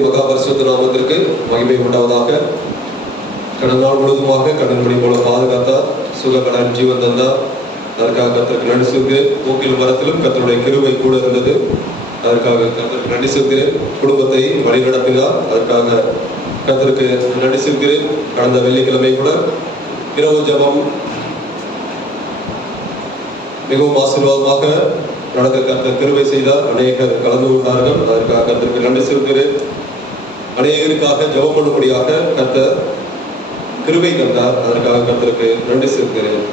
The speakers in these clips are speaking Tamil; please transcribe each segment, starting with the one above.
மகா பரிசுத்த நாமத்திற்கு மகிமை உண்டாவதாக. கடந்த நாள் முழுவதுமாக கண்ணன்மணி போல பாதுகாத்தார், சுககடன் ஜீவன் தந்தார். அதற்காக கர்த்தருக்கு நன்றி சொல்கிறேன். போக்கிலும் வரத்திலும் கர்த்தருடைய கிருபை கூட இருந்தது. அதற்காக கர்த்தருக்கு நன்றி சொல்கிறேன். குடும்பத்தை வழிநடத்தினார், அதற்காக கர்த்தருக்கு நன்றி சொல்கிறேன். கடந்த வெள்ளிக்கிழமை கூட இரவு ஜெபம் மிகவும் ஆசீர்வாதமாக நடக்க கர்த்தர் கிருபை செய்தார். அநேகர் கலந்து கொண்டார்கள், அதற்காக கர்த்தருக்கு நன்றி சொல்கிறேன். அநேகருக்காக ஜெபம் பண்ணும்படியாக கர்த்தர் கிருபை தந்தார், அதற்காக கர்த்தருக்கு நன்றி சொல்கிறேன்.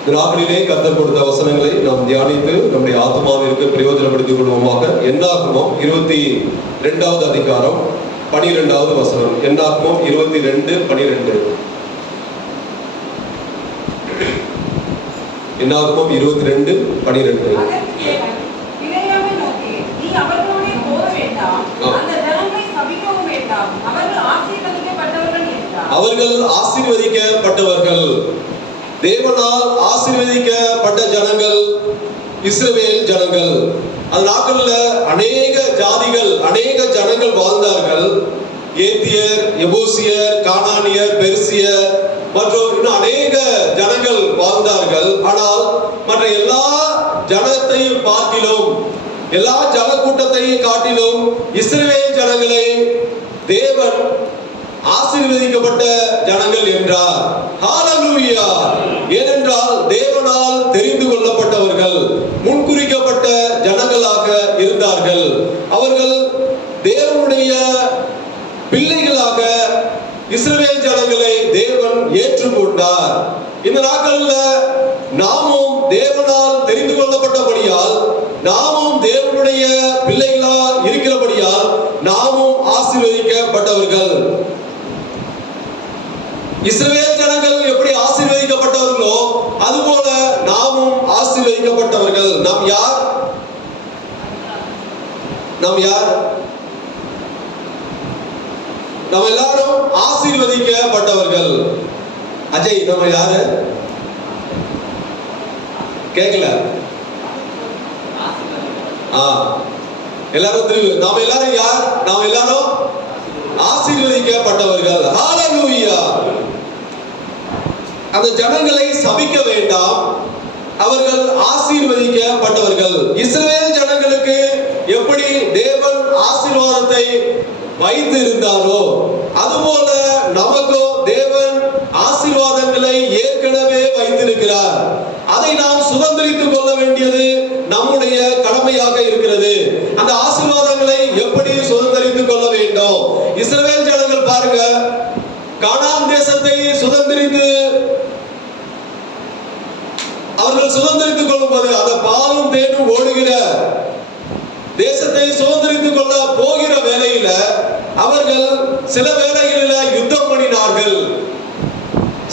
இந்த நாட்களிலே கர்த்தர் கொடுத்த வசனங்களை நாம் தியானித்து நம்முடைய ஆத்மாவிற்கு பிரயோஜனப்படுத்திக் கொள்வோமாக. என்னாகமம் 22வது அதிகாரம் 12வது வசனம். என்னாகமம் 22:12. என்னாகமம் 22:12. அவர்கள் ஆசீர்வதிக்கப்பட்டவர்கள், தேவனால் ஆசீர்வதிக்கப்பட்ட ஜனங்கள் இஸ்ரவேல் ஜனங்கள். அந்த நாட்களில் அநேக ஜாதிகள், அநேக ஜனங்கள் வாழ்ந்தார்கள். ஏத்தியர், எபூசியர், கானானியர், பெர்சியர் மற்றும் இன்னும் அநேக ஜனங்கள் வாழ்ந்தார்கள். ஆனால் மற்ற எல்லா ஜனத்தையும் பார்த்திலும், எல்லா ஜனக்கூட்டத்தையும் காட்டிலும் இஸ்ரவேல் ஜனங்களை தேவன் ஆசீர்வதிக்கப்பட்ட ஜனங்கள் என்றார். ஹல்லேலூயா! ஏனென்றால் தேவனால் தெரிந்து கொள்ளப்பட்டவர்கள், முன்குறிக்கப்பட்ட ஜனங்களாக இருந்தார்கள். அவர்கள் தேவனுடைய பிள்ளைகளாக இஸ்ரவேல் ஜனங்களை தேவன் ஏற்றுக்கொண்டார். இந்த நாட்களில் நாமும் தேவனால் தெரிந்து கொள்ளப்பட்டபடியால், நாமும் தேவனுடைய பிள்ளைகளா இருக்கிறபடியால் நாமும் ஆசீர்வதிக்கப்பட்டவர்கள். இஸ்ரவேல் ஜனங்கள் எப்படி ஆசீர்வதிக்கப்பட்டவர்களோ அதுபோல நாமும் ஆசீர்வதிக்கப்பட்டவர்கள். நாம் யார்? நாம் யார்? நாம் எல்லாரும் ஆசீர்வதிக்கப்பட்டவர்கள். அஜய், நம்ம யாரு? கேட்கல? எல்லாரும் திரும்பி. நாம் எல்லாரும் யார்? நாம் எல்லாரும் ஆசீர்வதிக்கப்பட்டவர்கள். ஹல்லேலூயா! அந்த ஜனங்களை சபிக்க வேண்டாம், அவர்கள் ஆசீர்வதிக்கப்பட்டவர்கள். இஸ்ரவேல் ஜனங்களுக்கு எப்படி தேவன் ஆசீர்வாதத்தை வைத்து இருந்தாரோ அதுபோல நமக்கும் தேவன் ஆசீர்வாதங்களை ஏற்கனவே வைத்திருக்கிறார். அதை நாம் சுதந்திரித்துக் கொள்ள வேண்டியது நம்முடைய கடமையாக இருக்கிறது. அந்த ஆசீர்வாதங்களை எப்படி சுதந்திரித்துக் கொள்ள வேண்டும்? இஸ்ரவேல் ஜனங்கள் பாருங்க, கானான் தேசத்தை சுதந்திரித்து அவர்கள் சுதந்திரித்துக் கொள்ளும் போது அந்த பாலும் தேனும் ஓடுகிற தேசத்தை சுதந்திரித்துக் கொள்ள போகிற வேளையில அவர்கள் சில வேளைகளில் யுத்தம் பண்ணினார்கள்,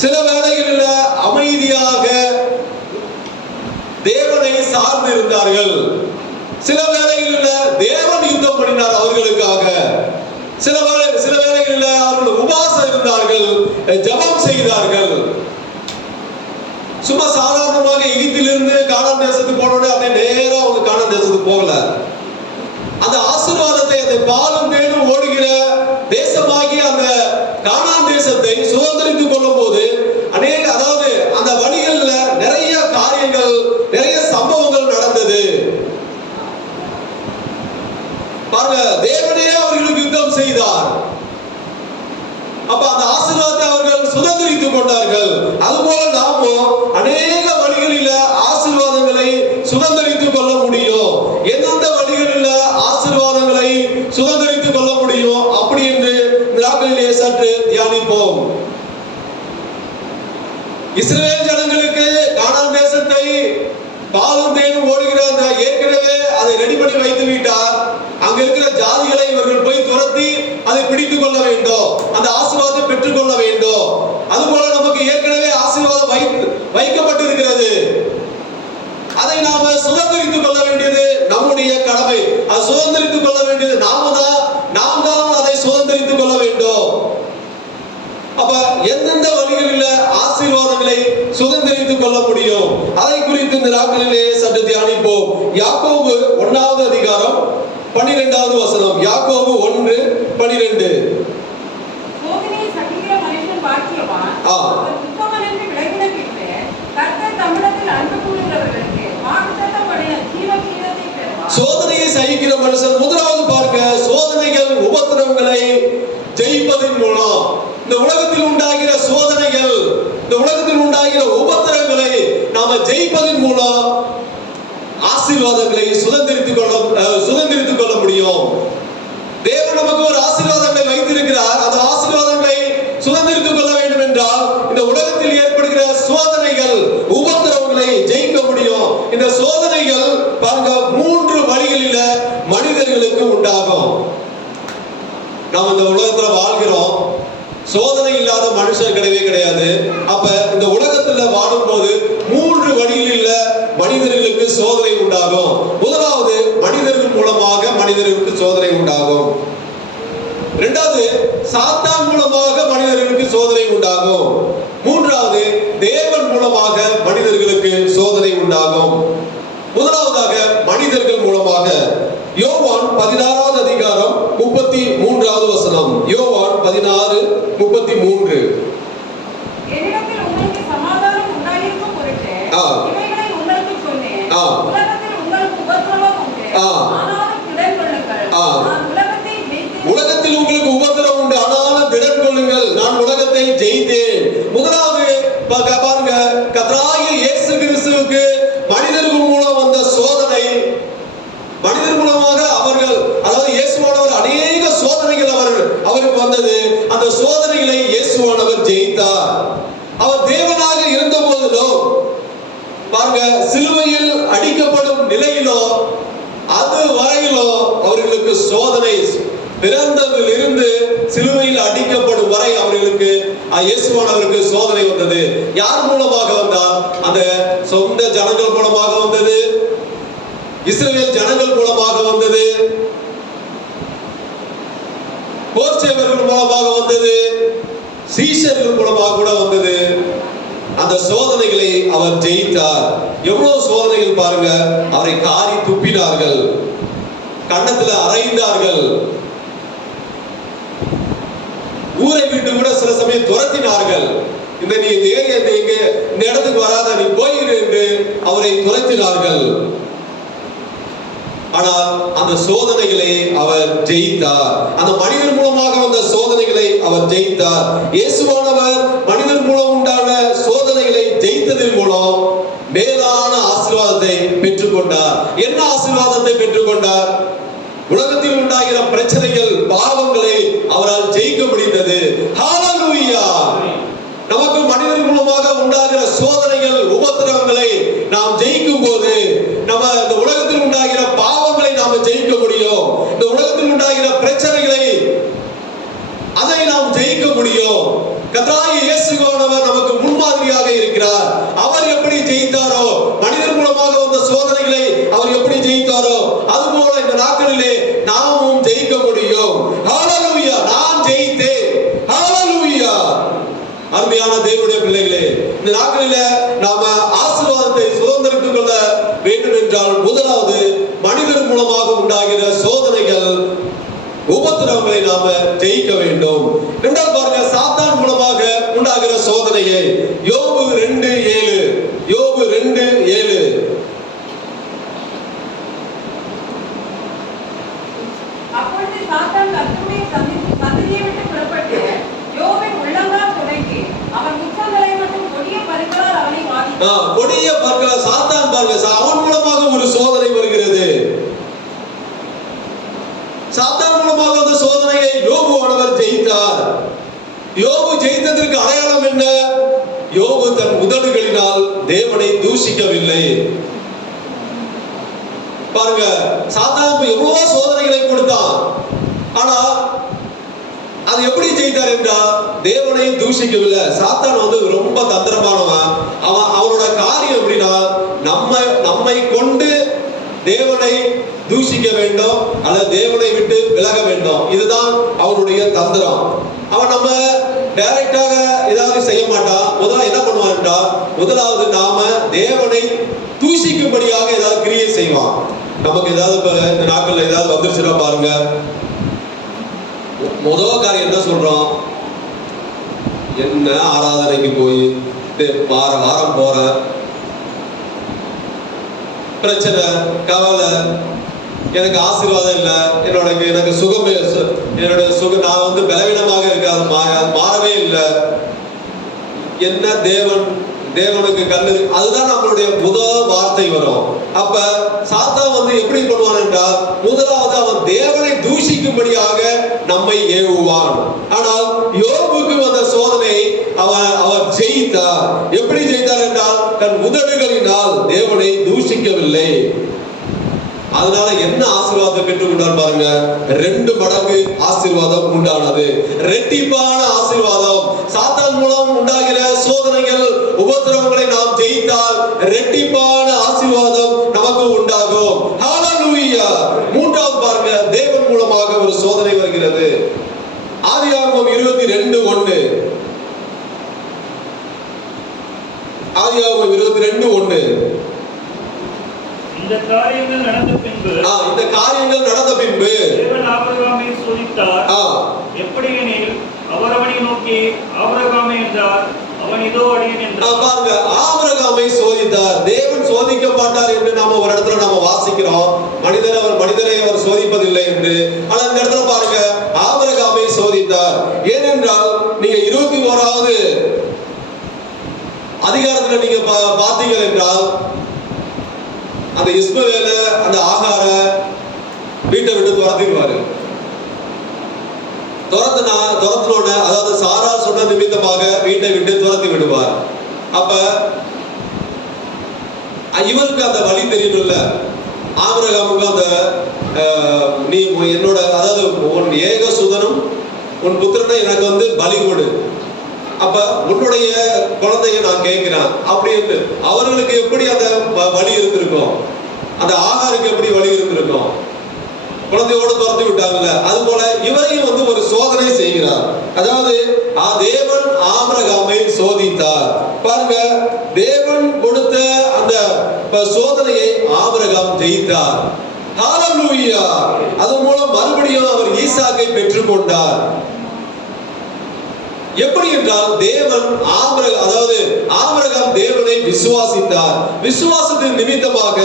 சில வேளைகளில் அமைதியாக தேவனை சார்ந்து இருந்தார்கள், சில வேளைகளில் தேவன் யுத்தம் பண்ணினார் அவர்களுக்காக, சில வேளைகளில் அவர்கள் உபவாசம் இருந்தார்கள், ஜெபம் செய்தார்கள். சும்மா சாதாரணமாக எகிப்திலிருந்து கானான் தேசத்துக்கு போனோட அப்படியே நேரம் அவங்க கானான் தேசத்துக்கு போகல. அந்த ஆசீர்வாதத்தை, அந்த பாலும் தேனும் ஓடுகிற தேசமாகிய அந்த கானான் தேசத்தை சுதந்திரித்துக் கொள்ளும் போது அதாவது அந்த வழிகள்ல நிறைய காரியங்கள், நிறைய சம்பவங்கள் நடந்தது. பாருங்க, தேவனே அவர்களுக்கு யுத்தம் செய்தார். அப்ப அந்த ஆசீர்வாதத்தை அவர்கள் சுதந்திரித்துக் கொண்டார்கள். அதுபோல நாமும் அநேக வழிகளில ஆசீர்வாதங்களை சுதந்திரித்துக் கொள்ள முடியும். எந்தெந்த வழிகளில் ஆசீர்வாதங்களை சுதந்திரித்துக் கொள்ள முடியும் அப்படி என்று நாட்களிலே சற்று தியானிப்போம். இஸ்ரவேல் ஜனங்களுக்கு கானான் தேசத்தை பாலும் தேனும் ஓடுகிற அந்த ஏற்கனவே அதை ரெடி பண்ணி வைத்து விட்டார். அங்க இருக்கிற ஜாதிகளை இவர்கள் போய் துரத்தி அதை பிடித்துக் கொள்ள வேண்டும், அந்த ஆசீர்வாதத்தை பெற்றுக் கொள்ள வேண்டும். அதுபோல நமக்கு ஏற்கனவே ஆசீர்வாதம் வைக்கப்பட்டிருக்கிறது. அதை நாம சுதந்திரித்துக் கொள்ள வேண்டியது நம்முடைய கடமை. அதை சுதந்திரித்துக் கொள்ள வேண்டியது நாம் தான் அதை சுதந்திரித்துக் கொள்ள வேண்டும். அப்ப எந்தெந்த வழிகளில் ஆசீர்வாதங்களை சுதந்திரித்துக் கொள்ள முடியும் அதை குறித்து இந்த நாட்களிலே சற்று தியானிப்போம். யாக்கோபு 1வது அதிகாரம் 12வது வசனம். யாக்கோபு 1:12. நாம் இந்த உலகத்துல வாழ்கிறோம். சோதனை இல்லாத மனுஷன் கிடையவே கிடையாது. அப்ப இந்த உலகத்துல வாழும் போது 3 வழியில் மனிதர்களுக்கு சோதனை உண்டாகும். முதலாவது, மனிதர்கள் மூலமாக மனிதர்களுக்கு சோதனை உண்டாகும். இரண்டாவது, சாத்தான் மூலமாக மனிதர்களுக்கு சோதனை உண்டாகும். மூன்றாவது, தேவன் மூலமாக மனிதர்களுக்கு சோதனை உண்டாகும். முதலாவதாக மனிதர்கள் மூலமாக. யோவான் 16வது அதிகாரம் 33வது வசனம். யோவான் 16:33. என்னிடத்தில் உங்களுக்கு சமாதானம் உண்டாயிருக்கும் பொருட்டு இவைகளை உங்களுக்கு சொன்னேன். உலகத்தில் உங்களுக்கு உபத்திரவம் உண்டு. ஆனாலும் திடன் கொள்ளுங்கள். நான் உலகத்தை ஜெயித்தேன். உலகத்தில் உங்களுக்கு உபத்திரவம் உண்டு, ஆனாலும் திடன் கொள்ளுங்கள், நான் உலகத்தை ஜெயித்தேன். முதலாவது பாருங்க, கர்த்தராகிய இயேசு கிறிஸ்துவுக்கு மனிதர்கள் மூலம் வந்த சோதனை, மனிதர் மூலமாக அவர்கள், அதாவது இயேசுவானவர் அநேக சோதனைகள் அவருக்கு வந்தது. அந்த சோதனைகளை இயேசுவானவர் ஜெயித்தார். அவர் தேவனாக இருந்த போதிலும் பாருங்க, சிலுவையில் அடிக்கப்படும் நிலையிலோ அது வரையிலோ அவர்களுக்கு சோதனை, பிறந்ததில் இருந்து சிலுவையில் அடிக்கப்படும் வரை அவர்களுக்கு இயேசுவானவருக்கு சோதனை வந்தது. யார் மூலமாக வந்தால்? அந்த சொந்த ஜனங்கள் மூலமாக வந்தது, இஸ்ரவேல் ஜனங்கள் மூலமாக வந்தது, போர்ச்சேவர்கள் மூலமாக வந்தது, சீஷர்கள் மூலமாக கூட வந்தது. அந்த சோதனைகளை அவர் ஜெயித்தார். எவ்வளவு சோதனைகள் பாருங்க. அவரை காரி துப்பினார்கள், கன்னத்துல அறைந்தார்கள், ஊரை விட்டு கூட சில சமயம் துரத்தினார்கள். இந்த நீ இந்த ஏரியா இந்த இடத்துக்கு வராத, நீ போயிரு என்று அவரை துரத்தினார்கள். ஆனால் அந்த சோதனைகளை அவர் ஜெயித்தார். அந்த மனிதர் மூலமாக வந்த சோதனைகளை அவர் ஜெயித்தார். இயேசுவானவர் மனிதர் மூலம் உண்டான சோதனைகளை ஜெயித்ததன் மூலம் மேலான ஆசீர்வாதத்தை பெற்றுக்கொண்டார். என்ன ஆசீர்வாதத்தை பெற்றுக்கொண்டார்? உலகத்தில் உண்டாகிற பிரச்சனைகள், பாவங்களை அவரால் ஜெயிக்க முடிந்தது. ஹல்லேலூயா! நமக்கு மனிதர் மூலமாக உண்டாகிற சோதனைகள், உபத்திரவங்களை நாம் ஜெயிக்கும் போது நம்ம இந்த உலகத்தில் உண்டாகிற பாவங்களை நாம ஜெயிக்க முடியும். இந்த உலகத்தில் உண்டாகிற பிரச்சனைகளை அதை நாம் ஜெயிக்க முடியும். கர்த்தராகிய இயேசுவானவர் நமக்கு முன்மாதிரியாக இருக்கிறார். அவர் எப்படி ஜெயித்தாரோ, மனிதர் மூலமாக வந்த சோதனைகளை அவர் எப்படி ஜெயித்தாரோ, அதுபோல இந்த நாட்களிலே நாமும் ஜெயிக்க முடியும். ஹல்லேலூயா! நான் ஜெயித்தேன். ஹல்லேலூயா! அருமையான தேவனுடைய பிள்ளைகளே, இந்த நாட்களில நாம ஆசீர்வாதத்தை சுதந்திரித்துக் கொள்ள வேண்டும் என்றால் முதலாவது மனிதர் மூலமாக உண்டாகிற சோதனைகள், உபத்திரவங்களை நாம ஜெயிக்க வேண்டும். இரண்டாவது பாருங்க, சாத்தான் மூலமாக உண்டாகிற சோதனையை. யோபு 2:7. யோபு 2:7. அப்பொழுது சாத்தான் கர்த்தருடைய சந்ததியை விட்டு புறப்பட்டு யோபின் உள்ளங்கால் தொடங்கி அவன் உச்சந்தலை மட்டும் கொடிய பற்களால் அவனை வாதித்தான். கொடிய பற்களால் சாத்தான் பாருங்க, அவன் மூலமாக ஒரு சோதனை வருகிறது. சாத்தான் மூலமாக அந்த சோதனையை யோபுவானவர் ஜெயித்தார். யோபு ஜெயித்ததற்கு அடையாளம் என்ன? யோபு தன் உதடுகளினால் தேவனை தூஷிக்கவில்லை. பாருங்க, சாத்தான் எவ்வளவோ சோதனைகளை கொடுத்தான். ஆனா அது எப்படி ஜெயித்தார் என்றால் தேவனை தூஷிக்கவில்லை. சாத்தான் ரொம்ப தந்திரமானவன். அவனோட காரியம் எப்படின்னா, நம்மை கொண்டு தேவனை தூஷிக்க வேண்டும் அல்லது தேவனை விட்டு விலக வேண்டும். இதுதான் அவனுடைய தந்திரம். அவன் நம்ம டைரக்டாக ஏதாவது செய்ய மாட்டான். முதல்ல என்ன பண்ணுவான் என்றால், முதலாவது நாம தேவனை தூஷிக்கும்படியாக ஏதாவது கிரியை செய்வான். நமக்கு ஏதாவது இந்த நாட்கள் ஏதாவது வந்துருச்சுன்னா பாருங்க, முதல் காரியம் என்ன சொல்றோம்? என்ன ஆராதனைக்கு போய் வாரம் போற பிரச்சனை, கவலை, எனக்கு ஆசீர்வாதம் இல்லை, எனக்கு சுகம், என்னோட சுகம், நான் பலவீனமாக இருக்காது, மாறவே இல்லை. என்ன தேவனுக்கு கண்ணு, அதுதான் நம்மளுடைய முதல் வார்த்தை வரும். அப்ப சாத்தான் எப்படி பண்ணுவான் என்றால், முதலாவது அவன் தேவனை தூஷிக்கும்படியாக நம்மை ஏவுவான். ஆனால் யோபுக்கு வந்த சோதனை அவர் ஜெயித்தார். எப்படி ஜெயித்தார் என்றால், தன் உதடுகளினால் தேவனை தூஷிக்கவில்லை. அதனால என்ன ஆசீர்வாதத்தை பெற்றுக்கொண்டார் பாருங்க. 2 2 மடங்கு ஆசீர்வாதம் உண்டானது. ரெட்டிப்பான ஆசீர்வாதம். சாத்தான் மூலம் உண்டாகிற சோதனைகள், உபத்திரவங்களை நாம் ஜெயித்தால் ரெட்டிப்பான ஆசீர்வாதம் நமக்கு உண்டாகும். ஹalleluya. மூன்றாவது பாருங்க, தேவன் மூலமாக ஒரு சோதனை வருகிறது. ஆதியாகமம் 22:1. ஆதியாகமம் 22:1. இந்த காரியங்கள் நடந்த பின்பு தேவன் ஆபிரகாமை சோதித்தார். எப்படி எனில், அவர் அவனை நோக்கி, ஆபிரகாமே என்றார். அவன் இதோ அடியேன் என்றார். பாருங்க, ஆபிரகாமை சோதித்தார். தேவன் சோதிக்க மாட்டார் என்று நாம ஒரு இடத்துல நாம வாசிக்கிறோம். மனிதரை அவர் சோதிப்பதில்லை என்று. ஆனா இந்த இடத்துல பாருங்க, ஆபிரகாமை சோதித்தார். ஏனென்றால் நீங்க 21வது அதிகாரத்துல நீங்க பார்த்தீங்க என்றால், அந்த இஸ்மவேல, அந்த ஆகார வீட்டை விட்டு துரத்திடுவாரு. துரத்தினோட, அதாவது சாரா சொன்ன நிமித்தமாக வீட்டை விட்டு துரத்தி விடுவார். அப்ப இவருக்கு அந்த வழி தெரியணும்ல. ஆபிரகாமுக்கு அந்த நீ என்னோட, அதாவது உன் ஏக சுதனும் உன் புத்திரனை எனக்கு பலி கொடு, அப்ப உன்னுடைய குழந்தைய நான் கேட்கிறேன் அப்படின்னு அவர்களுக்கு எப்படி அந்த வழி இருந்திருக்கும்? அந்த ஆகாருக்கு எப்படி வழி இருந்திருக்கும்? குழந்தையோடு துரத்தி விட்டாங்கல்ல. அது போல இவரையும் ஒரு சோதனை செய்கிறார். அதாவது தேவன் ஆபிரகாமை சோதித்தார். பாருங்க, தேவன் கொடுத்த அந்த சோதனையை ஆபிரகாம் ஜெயித்தார். ஹalleluya. அதன் மூலம் மறுபடியும் அவர் ஈசாக்கை பெற்றுக்கொண்டார். எப்படி என்றால், தேவன் ஆபிரகாம் தேவனை விசுவாசித்தார். விசுவாசத்தின் நிமித்தமாக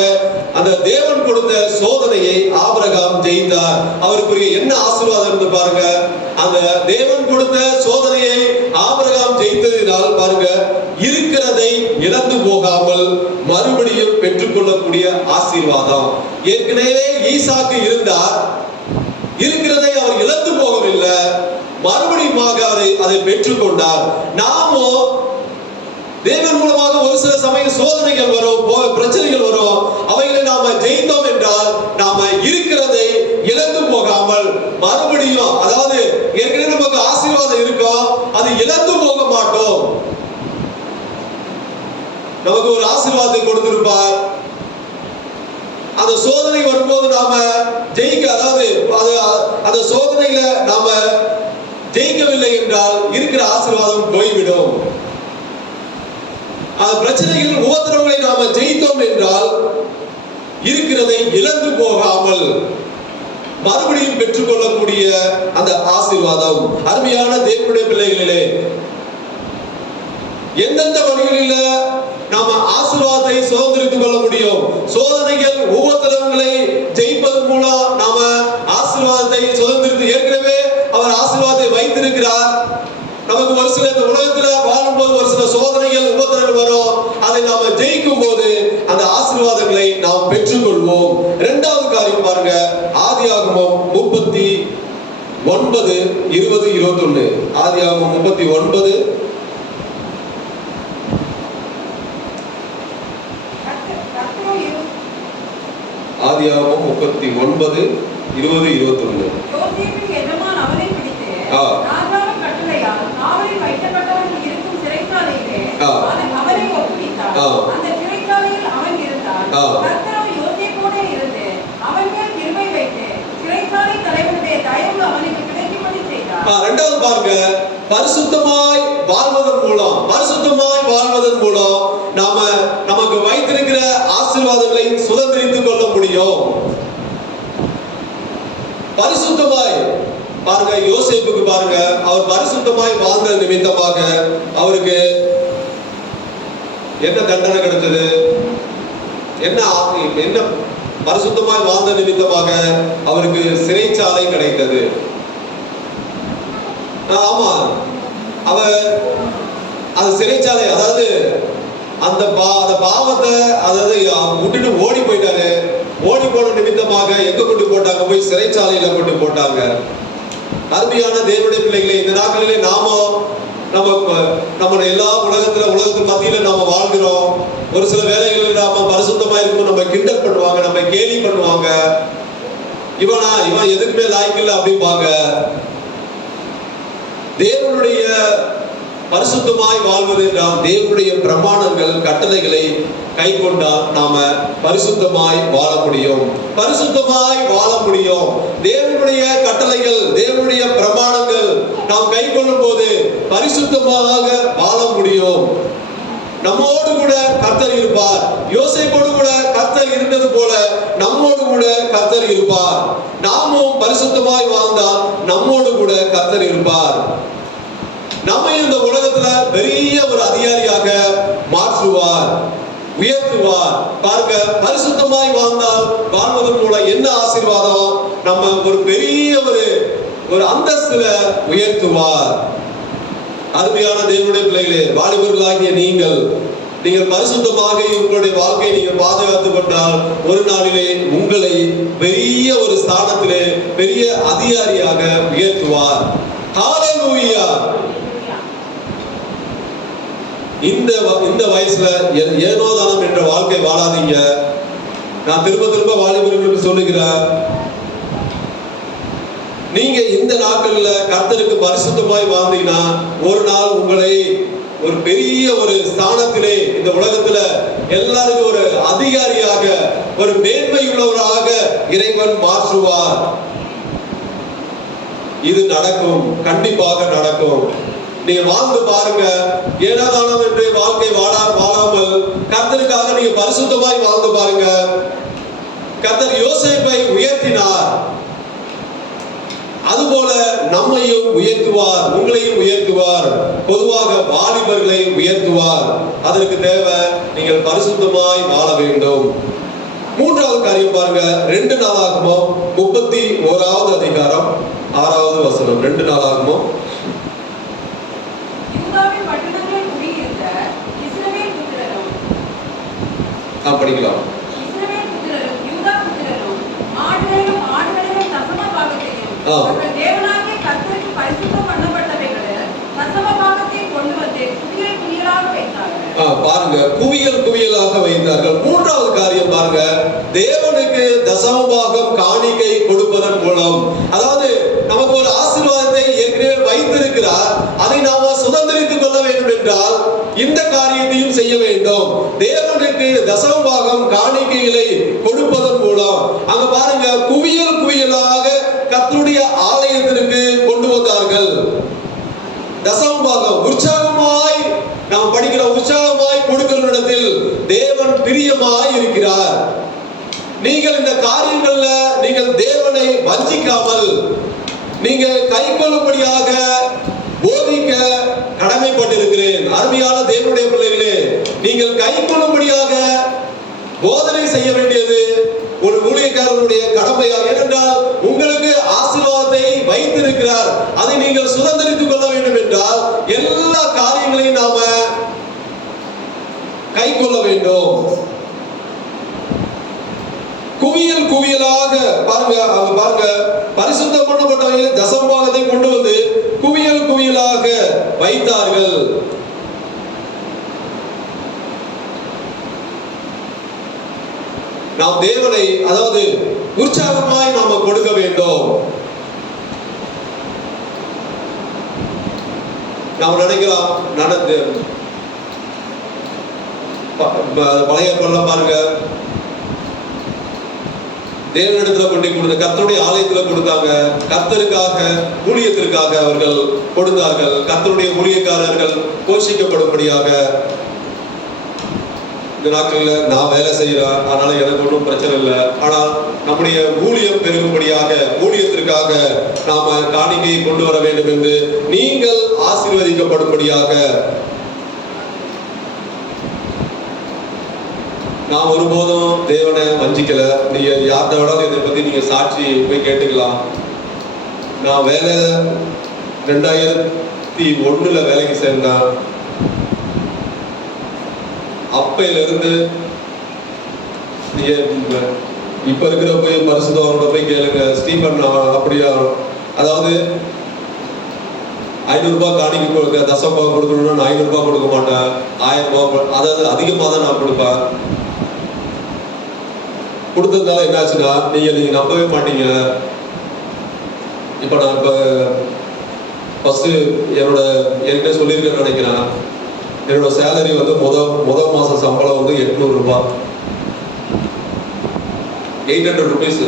அந்த தேவன் கொடுத்த சோதனையை ஆபிரகாம் ஜெயித்தார். அவருக்குரிய என்ன ஆசீர்வாதம் இருந்து பாருங்க. அந்த தேவன் கொடுத்த சோதனையை ஆபிரகாம் ஜெயித்ததினால் பாருங்க, இருக்கிறதை இழந்து போகாமல் மறுபடியும் பெற்றுக்கொள்ளக்கூடிய ஆசீர்வாதம். ஏற்கனவே ஈசாக்கு இருந்தார், இருக்கிறதை அவர் இழந்து போகவில்லை, மறுபடியும் அதை பெற்றுக்கொண்டார். நாமோ தேவன் மூலமாக ஒரு சில சமயம் சோதனைகள் வரும், பிரச்சனைகள் வரும். அவைகளை நாம ஜெயித்தோம் என்றால் நாம இருக்கிறதை இழந்து போகாமல் மறுபடியும், அதாவது ஏற்கனவே நமக்கு ஆசீர்வாதம் இருக்கும், அது இழந்து போக மாட்டோம். நமக்கு ஒரு ஆசீர்வாதத்தை கொடுத்திருப்பார். அந்த சோதனை வரும்போது நாம ஜெயிக்க, அதாவது அந்த சோதனையில நாம ஜெயிக்கவில்லை என்றால் இருக்கிற ஆசீர்வாதம் போய்விடும். அந்த பிரச்சனைகள், உபத்திரவங்களை நாம ஜெயித்தோம் என்றால் இருக்கிறதை இழந்து போகாமல் மறுபடியும் பெற்றுக்கொள்ளக்கூடிய அந்த ஆசீர்வாதம். அருமையான தேவனுடைய பிள்ளைகளிலே, எந்தெந்த வழிகளில நாம ஆசீர்வாதத்தை சுதந்திரித்துக் கொள்ள முடியும்? சோதனைகள், உபத்திரவங்களை ஜெயிப்பதன் மூலம் நாம ஆசீர்வாதத்தை சுதந்திரித்து, ஏற்கனவே அவர் ஆசீர்வாதத்தை வைத்திருக்கிறார். நமக்கு ஒரு சில இந்த உலகத்துல வாழும்போது ஒரு சில சோதனைகள், உபத்திரங்கள் வரும். அதை நாம ஜெயிக்கும் போது அந்த ஆசீர்வாதங்களை நாம் பெற்றுக்கொள்வோம். இரண்டாவது காரியம் பாருங்க, ஆதியாகமம் 39:20-21. ஆதியாகமம் 39. ஆதியாகமம் 39:20-21. யோசேப்பின் எஜமான் அவனை பிடித்து ராஜாவின் கட்டளையால் காவலில் வைக்கப்பட்டவன் இருக்கும் சிறைச்சாலையிலே அவனை ஒப்புவித்தார். அந்த சிறைச்சாலையில் அவன் இருந்தான். கர்த்தரோ யோசேப்போடே இருந்து அவன் மேல் கிருபை வைத்து சிறைச்சாலை தலைவனுடைய தயவு அவனுக்கு கிடைக்கும்படி செய்தார். இரண்டாவது பாருங்க, பரிசுத்தமாய் வாழ்வதன் மூலம் நாம நமக்கு வைத்திருக்கிற ஆசீர்வாதங்களை சுதந்திரித்துக் கொள்ள முடியும். பரிசுத்தமாய் பாருங்க, யோசேப்புக்கு பாருங்க, அவர் பரிசுத்தமாய் வாழ்ந்த நிமித்தமாக அவருக்கு என்ன தண்டனை கிடைச்சது? என்ன பரிசுத்தமாய் வாழ்ந்த நிமித்தமாக அவருக்கு சிறைச்சாலை கிடைத்தது. ஆமா, அவர் அந்த சிறைச்சாலை, அதாவது அந்த பாவத்தை விட்டுட்டு ஓடி போயிட்டாரு. ஓடி போன நிமித்தமாக எங்க கொண்டு போட்டாங்க? போய் சிறைச்சாலையில கொண்டு போட்டாங்க. அருமையான தேவனுடைய பிள்ளைகளை, இந்த நாட்களிலே நம்ம எல்லா உலகத்து மத்தியில நாம வாழ்கிறோம். ஒரு சில வேலைகளில் நாம பரிசுத்தமா இருக்கும், நம்ம கிண்டல் பண்ணுவாங்க, நம்ம கேலி பண்ணுவாங்க. இவன் எதுக்குமே லாய்க்கு இல்லை அப்படிம்பாங்க. தேவனுடைய பரிசுத்தமாய் வாழ்வது என்றால் தேவனுடைய பிரமாணங்கள் கட்டளைகளை கை கொண்டால் நாம பரிசுத்தமாய் வாழ முடியும். பரிசுத்தமாய் வாழ முடியும். தேவனுடைய கட்டளைகள், தேவனுடைய பிரமாணங்கள் நாம் கை கொள்ளும் போது பரிசுத்தமாக வாழ முடியும். நம்மோடு கூட கர்த்தர் இருப்பார். யோசேப்போடு கூட கர்த்தர் இருந்தது போல நம்மோடு கூட கர்த்தர் இருப்பார். நாமும் பரிசுத்தமாய் வாழ்ந்தால் நம்மோடு கூட கர்த்தர் இருப்பார். நம்ம இந்த உலகத்துல பெரிய ஒரு அதிகாரியாக மாற்றுவார், உயர்த்துவார். பாருங்க, பரிசுத்தமாய் வாழ்வதன் மூலம் என்ன ஆசீர்வாதம், நம்ம ஒரு பெரிய ஒரு அந்தஸ்துல உயர்த்துவார். அருமையான தேவனுடைய பிள்ளைகளே, வாலிபர்களாகிய நீங்கள் பரிசுத்தமாக உங்களுடைய வாழ்க்கையை நீங்கள் பாதுகாத்துக் கொண்டால் ஒரு நாளிலே உங்களை பெரிய ஒரு ஸ்தானத்திலே பெரிய அதிகாரியாக உயர்த்துவார். ஹல்லேலூயா. இந்த வயசுல ஏனோதானம் என்ற வாழ்க்கை வாழாதீங்க. நான் திரும்ப வாலிபர்களுக்கு சொல்லுகிறேன், நீங்க இந்த நாட்கள்ல கர்த்தருக்கு பரிசுத்தமாய் வாழ்ந்தீங்கன்னா ஒரு நாள் உங்களை ஒரு பெரிய ஒரு ஸ்தானத்திலே இந்த உலகத்துல எல்லாருக்கும் ஒரு அதிகாரியாக, ஒரு மேன்மை உள்ளவராக இறைவன் மாற்றுவார். இது நடக்கும், கண்டிப்பாக நடக்கும். நீங்க வாழ்ந்து பாருங்க. ஏனோதானம் என்ற வாழ்க்கை வாழாமல் கர்த்தருக்காக நீங்க பரிசுத்தமாய் வாழ்ந்து பாருங்க. கர்த்தர் யோசேப்பை உயர்த்தினார், அதுபோல நம்மையும் உயர்த்துவார், உங்களையும் உயர்த்துவார். பொதுவாக வாலிபர்களை உயர்த்துவார். அதற்கு தேவை நீங்கள் பரிசுத்தமாய் வாழ வேண்டும். மூன்றாவது காரியம் பாருங்க, 2 நாளாகமம் 31வது அதிகாரம் 6வது வசனம். 2 நாளாகமம் படிக்கலாம். பாருங்க, குவியலாக வைத்தார்கள். மூன்றாவது காரியம் பாருங்க, தேவனுக்கு தசமபாகம் காணிக்கை கொடுப்பதன் மூலம், அதாவது நமக்கு ஒரு ஆசீர்வாதத்தை ஏற்கனவே வைத்திருக்கிறார், அதை நாம சுதந்திரித்துக் கொள்ள வேண்டும் என்றால் இந்த காரியத்தையும் செய்ய வேண்டும். தேவனுக்கு தசமபாகம் காணிக்கைகளை கொடுப்பதன் மூலம் அங்க பாருங்க, குவியலாக கர்த்தருடைய ஆலயத்திற்கு கொண்டு வந்தார்கள். தசமபாகம் உற்சாகமாய், நாம் படிக்கிற உற்சாகமாய் கொடுக்கிற இடத்தில் தேவன் பிரியமாய் இருக்கிறார். நீங்கள் இந்த காரியங்கள்ல நீங்கள் தேவனை வஞ்சிக்காமல் நீங்க கை கொள்ளும்படியாக போதிக்க கடமைப்பட்டிருக்கிறேன். அருமையான தேவனுடைய பிள்ளைகளே, நீங்கள் கை கொள்ளும்படியாக போதனை செய்ய வேண்டியது ஒரு ஊழியக்காரனுடைய கடமையாக. ஏனென்றால் உங்களுக்கு ஆசீர்வாதத்தை வைத்திருக்கிறார், அதை நீங்கள் சுதந்திரித்துக் கொள்ள வேண்டும் என்றால் எல்லா காரியங்களையும் நாம கை கொள்ள வேண்டும். குவியலாக பாருங்க, அவங்க பாருங்க, பரிசுத்தம் பண்ணப்பட்டவர்களை தசமபாகத்தை கொண்டு வந்து குவியலாக வைத்தார்கள். நாம் தேவனை, அதாவது உற்சாகமாய் நாம கொடுக்க வேண்டும். நாம் நினைக்கலாம், நடந்து பழைய கொள்ளம் பாருங்க, தேவனிடத்துல கொண்டு கொடுத்த கர்த்தருடைய ஆலயத்துல கொடுத்தாங்க. கர்த்தருக்காக, ஊழியத்திற்காக அவர்கள் கொடுத்தார்கள். கர்த்தருடைய ஊழியக்காரர்கள் போஷிக்கப்படும்படியாக. இந்த நாட்கள்ல நான் வேலை செய்யறேன், அதனால எனக்கு ஒன்றும் பிரச்சனை இல்லை. ஆனால் நம்முடைய ஊழியம் பெருகும்படியாக, ஊழியத்திற்காக நாம காணிக்கையை கொண்டு வர வேண்டும் என்று நீங்கள் ஆசீர்வதிக்கப்படும்படியாக. நான் ஒருபோதும் தேவனை வஞ்சிக்கல. நீங்க யார்கிட்ட வேணாலும் இதை பத்தி நீங்க சாட்சி போய் கேட்டுக்கலாம். நான் வேலை 2001 வேலைக்கு சேர்ந்தேன். அப்பையிலிருந்து இப்ப இருக்கிற போய் பரிசுத்தவரோட போய் கேளுங்க, ஸ்டீபன் அப்படியா, அதாவது 500 ரூபாய் காணிக்கை கொடுக்க, தசமபாகம் கொடுக்கணும்னா நான் 500 ரூபாய் கொடுக்க மாட்டேன், 1000 ரூபாய், அதாவது அதிகமாக தான் நான் கொடுப்பேன். கொடுத்ததுனால என்னாச்சுன்னா நீங்க நம்பவே மாட்டீங்க. இப்போ நான் ஃபர்ஸ்ட் என்னோட ஏற்கனவே சொல்லியிருக்கேன்னு நினைக்கிறேன். என்னோட சேலரி வந்து முதல் மாசம் சம்பளம் வந்து 800 ரூபாய், 800 ருபீஸ்.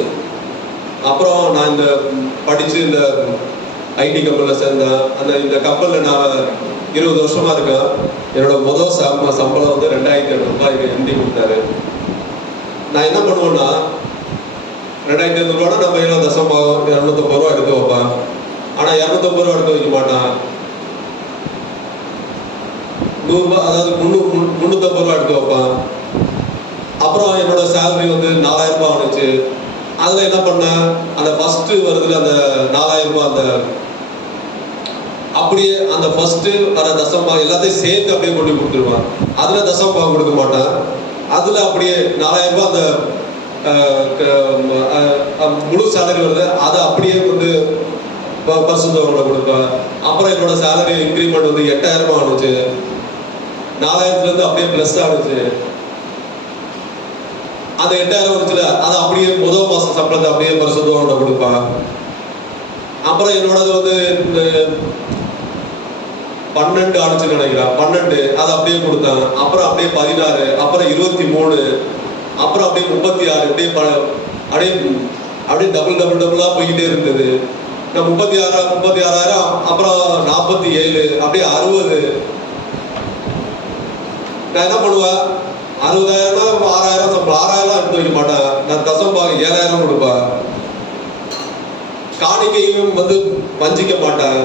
அப்புறம் நான் இந்த படிச்சு இந்த ஐடி கம்பெனியில் சேர்ந்தேன். இந்த கம்பெனியில் நான் 20 வருஷமா இருக்கேன். என்னோட முதல் சம்பளம் வந்து 2800 ரூபாய் எம்டி கொடுத்தாரு. நான் என்ன பண்ணுவேன்னா 2800 ரூபாய் நம்ம ஏன்னா தசம்பாகம் 250 ரூபா எடுத்து வைப்பேன். ஆனால் 250 ரூபா எடுத்து வைக்க மாட்டேன். 100 ரூபாய், அதாவது 350 ரூபா எடுத்து வைப்பேன். அப்புறம் என்னோட சேலரி வந்து 4000 ரூபாய் வந்துச்சு. அதில் என்ன பண்ணேன், அந்த ஃபர்ஸ்ட் வருதுல அந்த 4000 ரூபாய், அந்த அப்படியே அந்த ஃபர்ஸ்ட் வர தசம்பாகம் எல்லாத்தையும் சேர்த்து அப்படியே கொண்டு கொடுத்துருவேன். அதில் தசம்பாகம் கொடுக்க மாட்டேன். அதில் அப்படியே 4000 ரூபாய் அந்த முழு சேலரி வருது, அதை அப்படியே வந்து பரிசுத்தவங்களை கொடுப்பேன். அப்புறம் என்னோட சேலரி இன்க்ரிமெண்ட் வந்து 8000 ரூபாய் ஆனிச்சு. 4000லேருந்து அப்படியே ப்ளஸ் ஆனிச்சு. அந்த 8000 வந்துச்சுல, அதை அப்படியே முதல் மாசம் சம்பளத்தை அப்படியே பரிசுத்தவங்களை கொடுப்பேன். அப்புறம் என்னோடது வந்து 12 ஆனிச்சுன்னு நினைக்கிறேன். 12 அதை அப்படியே கொடுத்தேன். அப்புறம் அப்படியே 16, அப்புறம் 23, அப்புறம் அப்படியே 36, அப்படியே டபுளா போய்கிட்டே இருந்தது. 36,000, அப்புறம் 47, அப்படியே 60. நான் என்ன பண்ணுவேன், 60,000 6,000 சம்பளம், 6,000 எடுத்து வைக்க மாட்டேன். நான் தசம்பாகம் 7,000 கொடுப்பேன். காணிக்கையும் வந்து வஞ்சிக்க மாட்டேன்.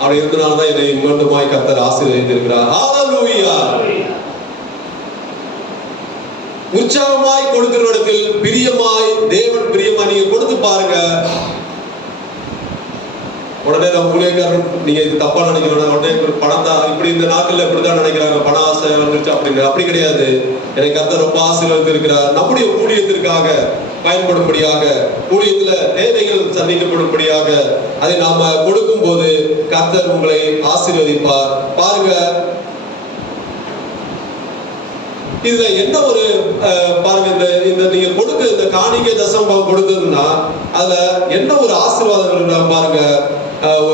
அப்படி இருந்தனால்தான் என்னை மீண்டுமாய் கர்த்தர் ஆசீர்வதித்திருக்கிறார். ஹல்லேலூயா. உற்சாகமாய் கொடுக்கிற இடத்தில் பிரியமாய், தேவன் பிரியமாய் நீங்க கொடுத்து பாருங்க. உடனே நம்ம ஊழியக்காரன் நீங்க இது தப்பா நினைக்கிறோம், உடனே பணம் தான் இப்படி இந்த நாட்கள்ல இப்படிதான் நினைக்கிறாங்க, பண ஆசை வந்துருச்சு அப்படின்னு. அப்படி கிடையாது. என்னை கர்த்தர் ரொம்ப ஆசீர்வதித்து இருக்கிறார். நம்முடைய ஊழியத்திற்காக பயன்படும்படியாக, ஊழியத்துல தேவைகள் சந்திக்கப்படும்படியாக அதை நாம கொடுக்கும் போது கர்த்தர் உங்களை ஆசீர்வதிப்பார். பாருங்க, இதுல என்ன ஒரு பாருங்க, இந்த நீங்க கொடுக்க இந்த காணிக்கை தசம்பாகம் கொடுத்ததுன்னா அதுல என்ன ஒரு ஆசீர்வாதம் பாருங்க.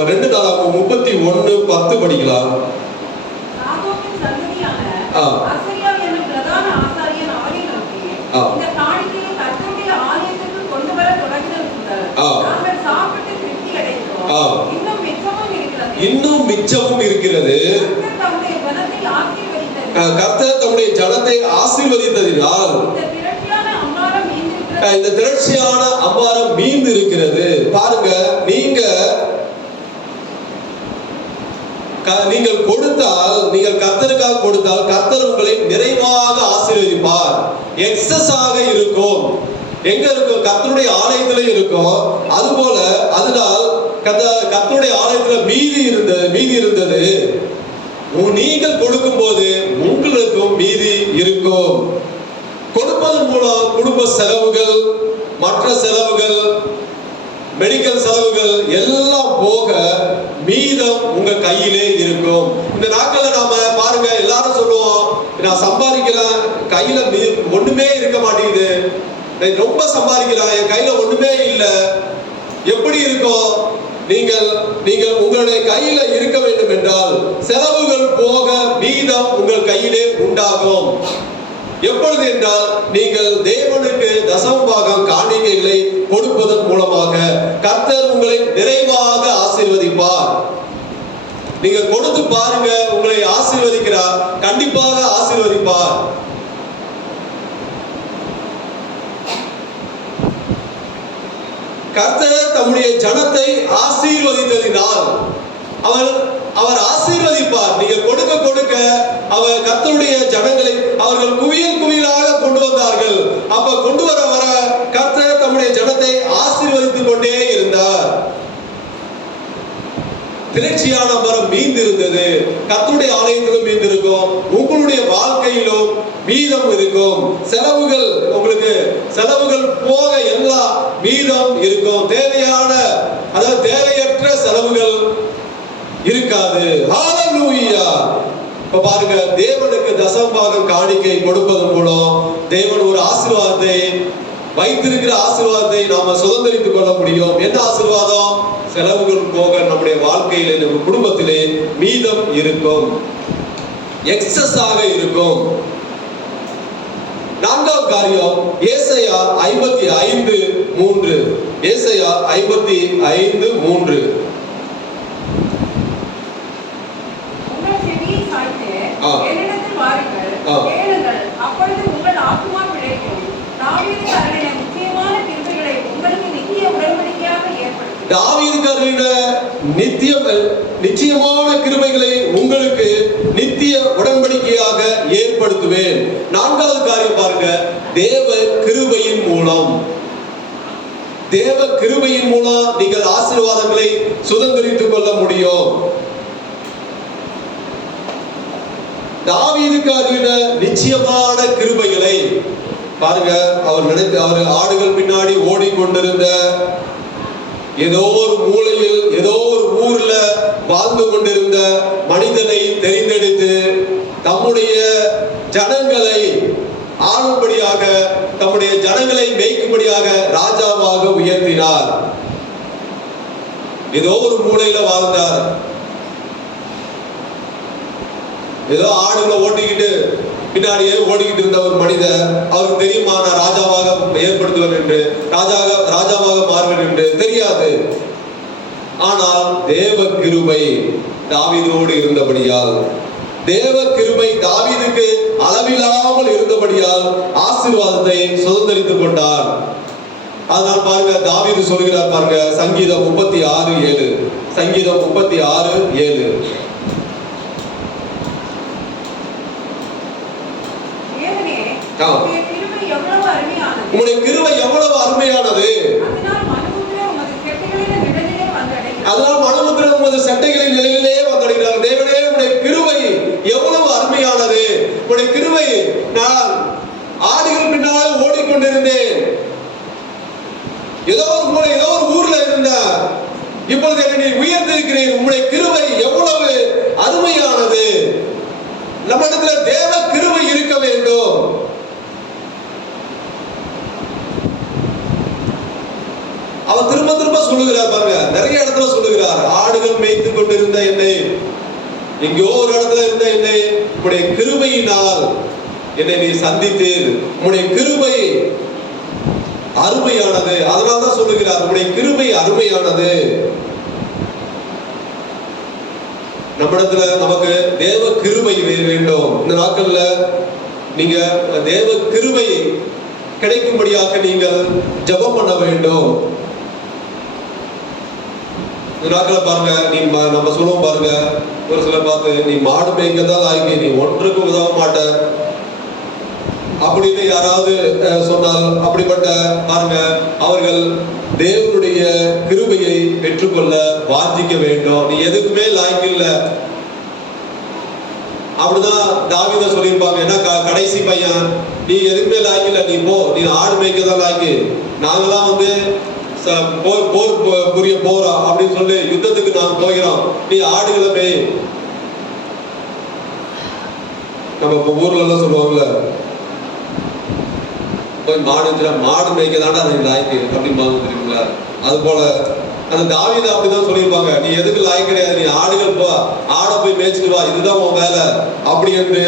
2 நாளாகும் 31:10 படிக்கலாம். இன்னும் மிச்சமும் இருக்கிறது. கர்த்தர் தம்முடைய ஜனத்தை ஆசீர்வதித்ததினால் இந்த திரட்சியான அம்பாரம் மீந்து இருக்கிறது. பாருங்க, நீங்கள் கொடுத்தால், நீங்கள் கர்த்தருக்காக கொடுத்தால் கர்த்தர் உங்களை நிறைவாக ஆசீர்வதிப்பார். எக்ஸஸ் ஆக இருக்கும். எங்க இருக்கும்? கர்த்தருடைய ஆலயத்திலே இருக்கும். அதுபோல அதனால் கர்த்தருடைய ஆலயத்துல மீதி இருந்தது. நீங்கள் கொடுக்கும் போது உங்களுக்கும் மீதி இருக்கும். கொடுப்பதன் மூலம் குடும்ப செலவுகள், மற்ற செலவுகள், மெடிக்கல் செலவுகள் எல்லாம் போக மீதம் உங்க கையிலே இருக்கும். இந்த நாட்கள்ல நாம பாருங்க, எல்லாரும் சொல்லுவோம், நான் சம்பாதிக்கிறேன், கையில ஒண்ணுமே இருக்க மாட்டேங்குது, ரொம்ப சம்பாதிக்கிறேன், என் கையில ஒண்ணுமே இல்லை. எப்படி இருக்கும்? நீங்கள் உங்களுடைய கையில இருக்க வேண்டும் என்றால் செலவுகள் போக மீதம் உங்கள் கையிலே உண்டாகும். எப்பொழுது என்றால் நீங்கள் தேவனுக்கு தசமபாகம் காணிக்கைகளை கொடுப்பதன் மூலமாக கர்த்தர் உங்களை நிறைவாக ஆசீர்வதிப்பார். நீங்க கொடுத்து பாருங்க, உங்களை ஆசீர்வதிக்கிறார், கண்டிப்பாக ஆசீர்வதிப்பார். கர்த்தர் தம்முடைய ஜனத்தை ஆசீர்வதித்ததினால் அவர் ஆசீர்வதிப்பார். நீங்க கொடுக்க கொடுக்க அவர் கர்த்தருடைய ஜனங்களை அவர்கள் குவியலாக கொண்டு வந்தார்கள். அப்ப கொண்டு வர கர்த்தர் தம்முடைய ஜனத்தை ஆசீர்வதித்துக் கொண்டே இருந்தார். திரட்சியான மரம் மீந்து இருந்தது. கர்த்தருடைய ஆலயத்திலும் மீந்து இருக்கும், உங்களுடைய வாழ்க்கையிலும் மீதம் இருக்கும். செலவுகள், உங்களுக்கு செலவுகள் போக எல்லாம் மீதம் இருக்கும். தேவையற்ற செலவுகள் இருக்காது. ஹல்லேலூயா. இப்ப பாருங்க, தேவனுக்கு தசமபாகம் காணிக்கை கொடுப்பதன் மூலம் தேவன் ஒரு ஆசீர்வாதத்தை வைத்திருக்கிற ஆசீர்வாதத்தை நாம சுதந்திரித்துக் கொள்ள முடியும். என்ன ஆசீர்வாதம்? செலவுகள் போக நம்முடைய வாழ்க்கையிலே நம்ம குடும்பத்திலே மீதம் இருக்கும், எக்ஸஸ் ஆக இருக்கும். நான்காவது காரியம் ஏசாயா 55:3. ஏசாயா 55:3. உங்கள் செவியை சாய்த்து என்னிடத்தில் வாருங்கள், கேளுங்கள், அப்பொழுது உங்கள் ஆத்துமா பிழைக்கும். தாவீதுக்கு அருளின நிச்சயமான கிருபைகளை உங்களுக்கு நித்திய உடன்படிக்கையாக ஏற்படுத்தும். தாவீதுக்கு அருளின நிச்சயமான கிருபைகளை உங்களுக்கு நித்திய உடன்படிக்கையாக ஏற்படுத்துவேன். நான்காவது காரியம் பாருங்க, தேவ கிருபையின் மூலம். தேவ கிருபையின் மூலம் நீங்கள் ஆசீர்வாதங்களை சுதந்திரித்துக் கொள்ள முடியும். தாவீதுக்கு அருளின நிச்சயமான கிருபைகளை பாருங்க. அவர் ஆடுகள் பின்னாடி ஓடிக்கொண்டிருந்த, ஏதோ ஒரு மூலையில் ஏதோ ஒரு ஊர்ல வாழ்ந்து கொண்டிருந்த மனிதனை தெரிந்தெடுத்து தம்முடைய ஜனங்களை ஆளும்படியாக, தம்முடைய ஜனங்களை மேய்க்கும்படியாக ராஜாவாக உயர்த்தினார். ஏதோ ஒரு மூலையில வாழ்ந்தார். ஏதோ ஆடுகளை ஓட்டிக்கிட்டு பின்னாடியே ஓடிக்கிட்டு இருந்த ஒரு மனிதர், அவருக்கு தெரியுமா நான் ராஜாவாக ஏற்படுத்துவேன் என்று, ராஜாவாக மாறுவேன் என்று தெரியாது. ஆனால் தேவ கிருபை தாவீதோடு இருந்தபடியால், தேவ கிருபை தாவீதுக்கு அளவில்லாமல் இருந்தபடியால் ஆசீர்வாதத்தை சுதந்திரித்துக் கொண்டார். அதனால் பாருங்க, தாவீது சொல்கிறார் பாருங்க, சங்கீதம் 36:7. சங்கீதம் 36:7. உம்முடைய கிருபை எவ்வளவு அருமையானது. அதனால் மனமுத்திரன் உமது சட்டைகளின் நிலையிலே வந்தடைகிறார். தேவனே, உம்முடைய கிருபை எவ்வளவு அருமையானது. உம்முடைய கிருபை, நான் ஆடுகள் பின்னால் ஓடிக்கொண்டிருந்தேன், ஏதோ ஒரு ஊர்ல இருந்தேன், இப்பொழுது என்னை உயர்த்திருக்கிறேன். உம்முடைய கிருபை எவ்வளவு அருமையானது. நம்மிடத்துல தேவ கிருபை இருக்க வேண்டும். அவர் திரும்ப திரும்ப சொல்லுகிறார் பாருங்க, நிறைய இடத்துல சொல்லுகிறார். ஆடுகள் மேய்த்து கொண்டிருந்த என்னை, எங்கேயோ ஒரு இடத்துல இருந்த என்னை உம்முடைய கிருபையினால் என்னை நீ சந்தித்தீர். உம்முடைய கிருபை அருமையானது. அதனால்தான் சொல்லுகிறார், உம்முடைய கிருபை அருமையானது. நம்மிடத்துல நமக்கு தேவ கிருபை வேண்டும். இந்த நாட்கள்ல நீங்க தேவ கிருபை கிடைக்கும்படியாக நீங்கள் ஜெபம் பண்ண வேண்டும். இந்த நாட்களை பாருங்க, நீ நம்ம சொல்லுவோம் பாருங்க, ஒரு சிலர் பார்த்து, நீ மாடு மேய்க்கதான் லாய்க்கு, நீ ஒன்றுக்கும் உதவ மாட்ட அப்படின்னு யாராவது சொன்னால், அப்படிப்பட்ட பாருங்க, அவர்கள் தேவனுடைய கிருபையை பெற்றுக்கொள்ள வாஞ்சிக்க வேண்டும். நீ எதுக்குமே லாய்க்கு இல்ல. அப்படிதான் தாவீதை சொல்லியிருப்பாங்க. ஏன்னா கடைசி பையன், நீ எதுக்குமே லாய்க்கு இல்ல, நீ போ, நீ ஆடு மேய்க்கதான் லாய்க்கு, நாங்கெல்லாம் வந்து போர் புரிய போறோம் அப்படின்னு சொல்லி யுத்தத்துக்கு நாங்க போகிறோம், நீ ஆடுகளை மேய். நம்ம ஊர்ல எல்லாம் சொல்லுவாங்கல்ல, போய் மாடு மேய்க்கதாண்டா அது லாய்க்கு அப்படிம்பாங்க தெரியுங்களா. அது போல அந்த தாவீது அப்படிதான் சொல்லியிருப்பாங்க, நீ எதுக்கு லாய்க்கு கிடையாது, நீ ஆடுகள் போ, ஆடை போய் மேய்ச்சிட்டு வா, இதுதான் உன் வேலை அப்படி என்று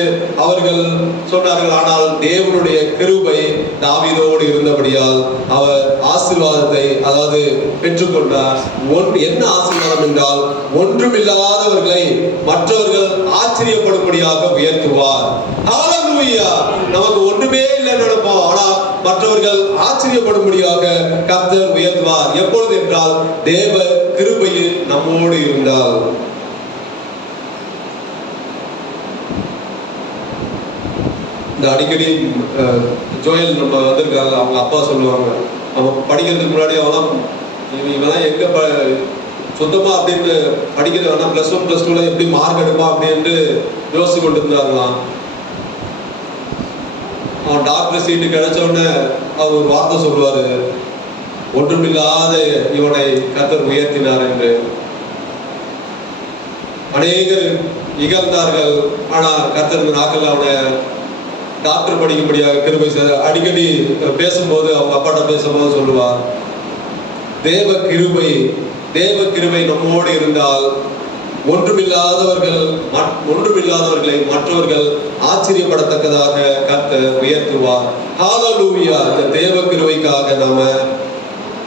அவர்கள் சொன்னார்கள். ஆனால் தேவனுடைய கிருபை தாவீதோடு இருந்தபடியால் அவர் ஆசீர்வாதத்தை, அதாவது பெற்றுக்கொண்டார். என்ன ஆசீர்வாதம் என்றால், ஒன்றுமில்லாதவர்களை மற்றவர்கள் ஆச்சரியப்படும்படியாக உயர்த்துவார். ஹல்லேலூயா. நமக்கு ஒன்றுமே இல்லை நினைப்போம், ஆனா மற்றவர்கள் ஆச்சரியப்படும்படியாக கர்த்தர் உயர்த்துவார். எப்பொழுது என்றால், தேவ கிருபையில் நம்மோடு இருந்தால். இந்த அடிக்கடி ஜோயல் நம்ம வந்திருக்காங்க, அவங்க அப்பா சொல்லுவாங்க, அவன் படிக்கிறதுக்கு முன்னாடி இவெல்லாம் எங்க சுத்தமா அப்படின்னு படிக்கிற வேணா +1 +2 எப்படி மார்க் எடுப்பான் அப்படின்னு யோசிச்சு கொண்டு இருந்தாங்களாம். அவன் டாக்டர் சீட்டு கிடைச்ச உடனே அவர் ஒரு வார்த்தை சொல்லுவாரு, ஒன்றுமில்லாத இவனை கர்த்தர் உயர்த்தினார் என்று. அநேகர் இகழ்ந்தார்கள். ஆனா கர்த்தர் இந்த நாட்கள் அவனை டாக்டர் படிக்கும்படியாக கிருபை செய்தார். அடிக்கடி பேசும்போது அவங்க அப்பாட்ட பேசும்போது சொல்லுவார், தேவ கிருபை நம்மோடு இருந்தால் ஒன்றுமில்லாதவர்களை மற்றவர்கள் ஆச்சரியப்படத்தக்கதாக கர்த்தர் உயர்த்துவார். ஹல்லேலூயா. இந்த தேவ கிருபைக்காக நாம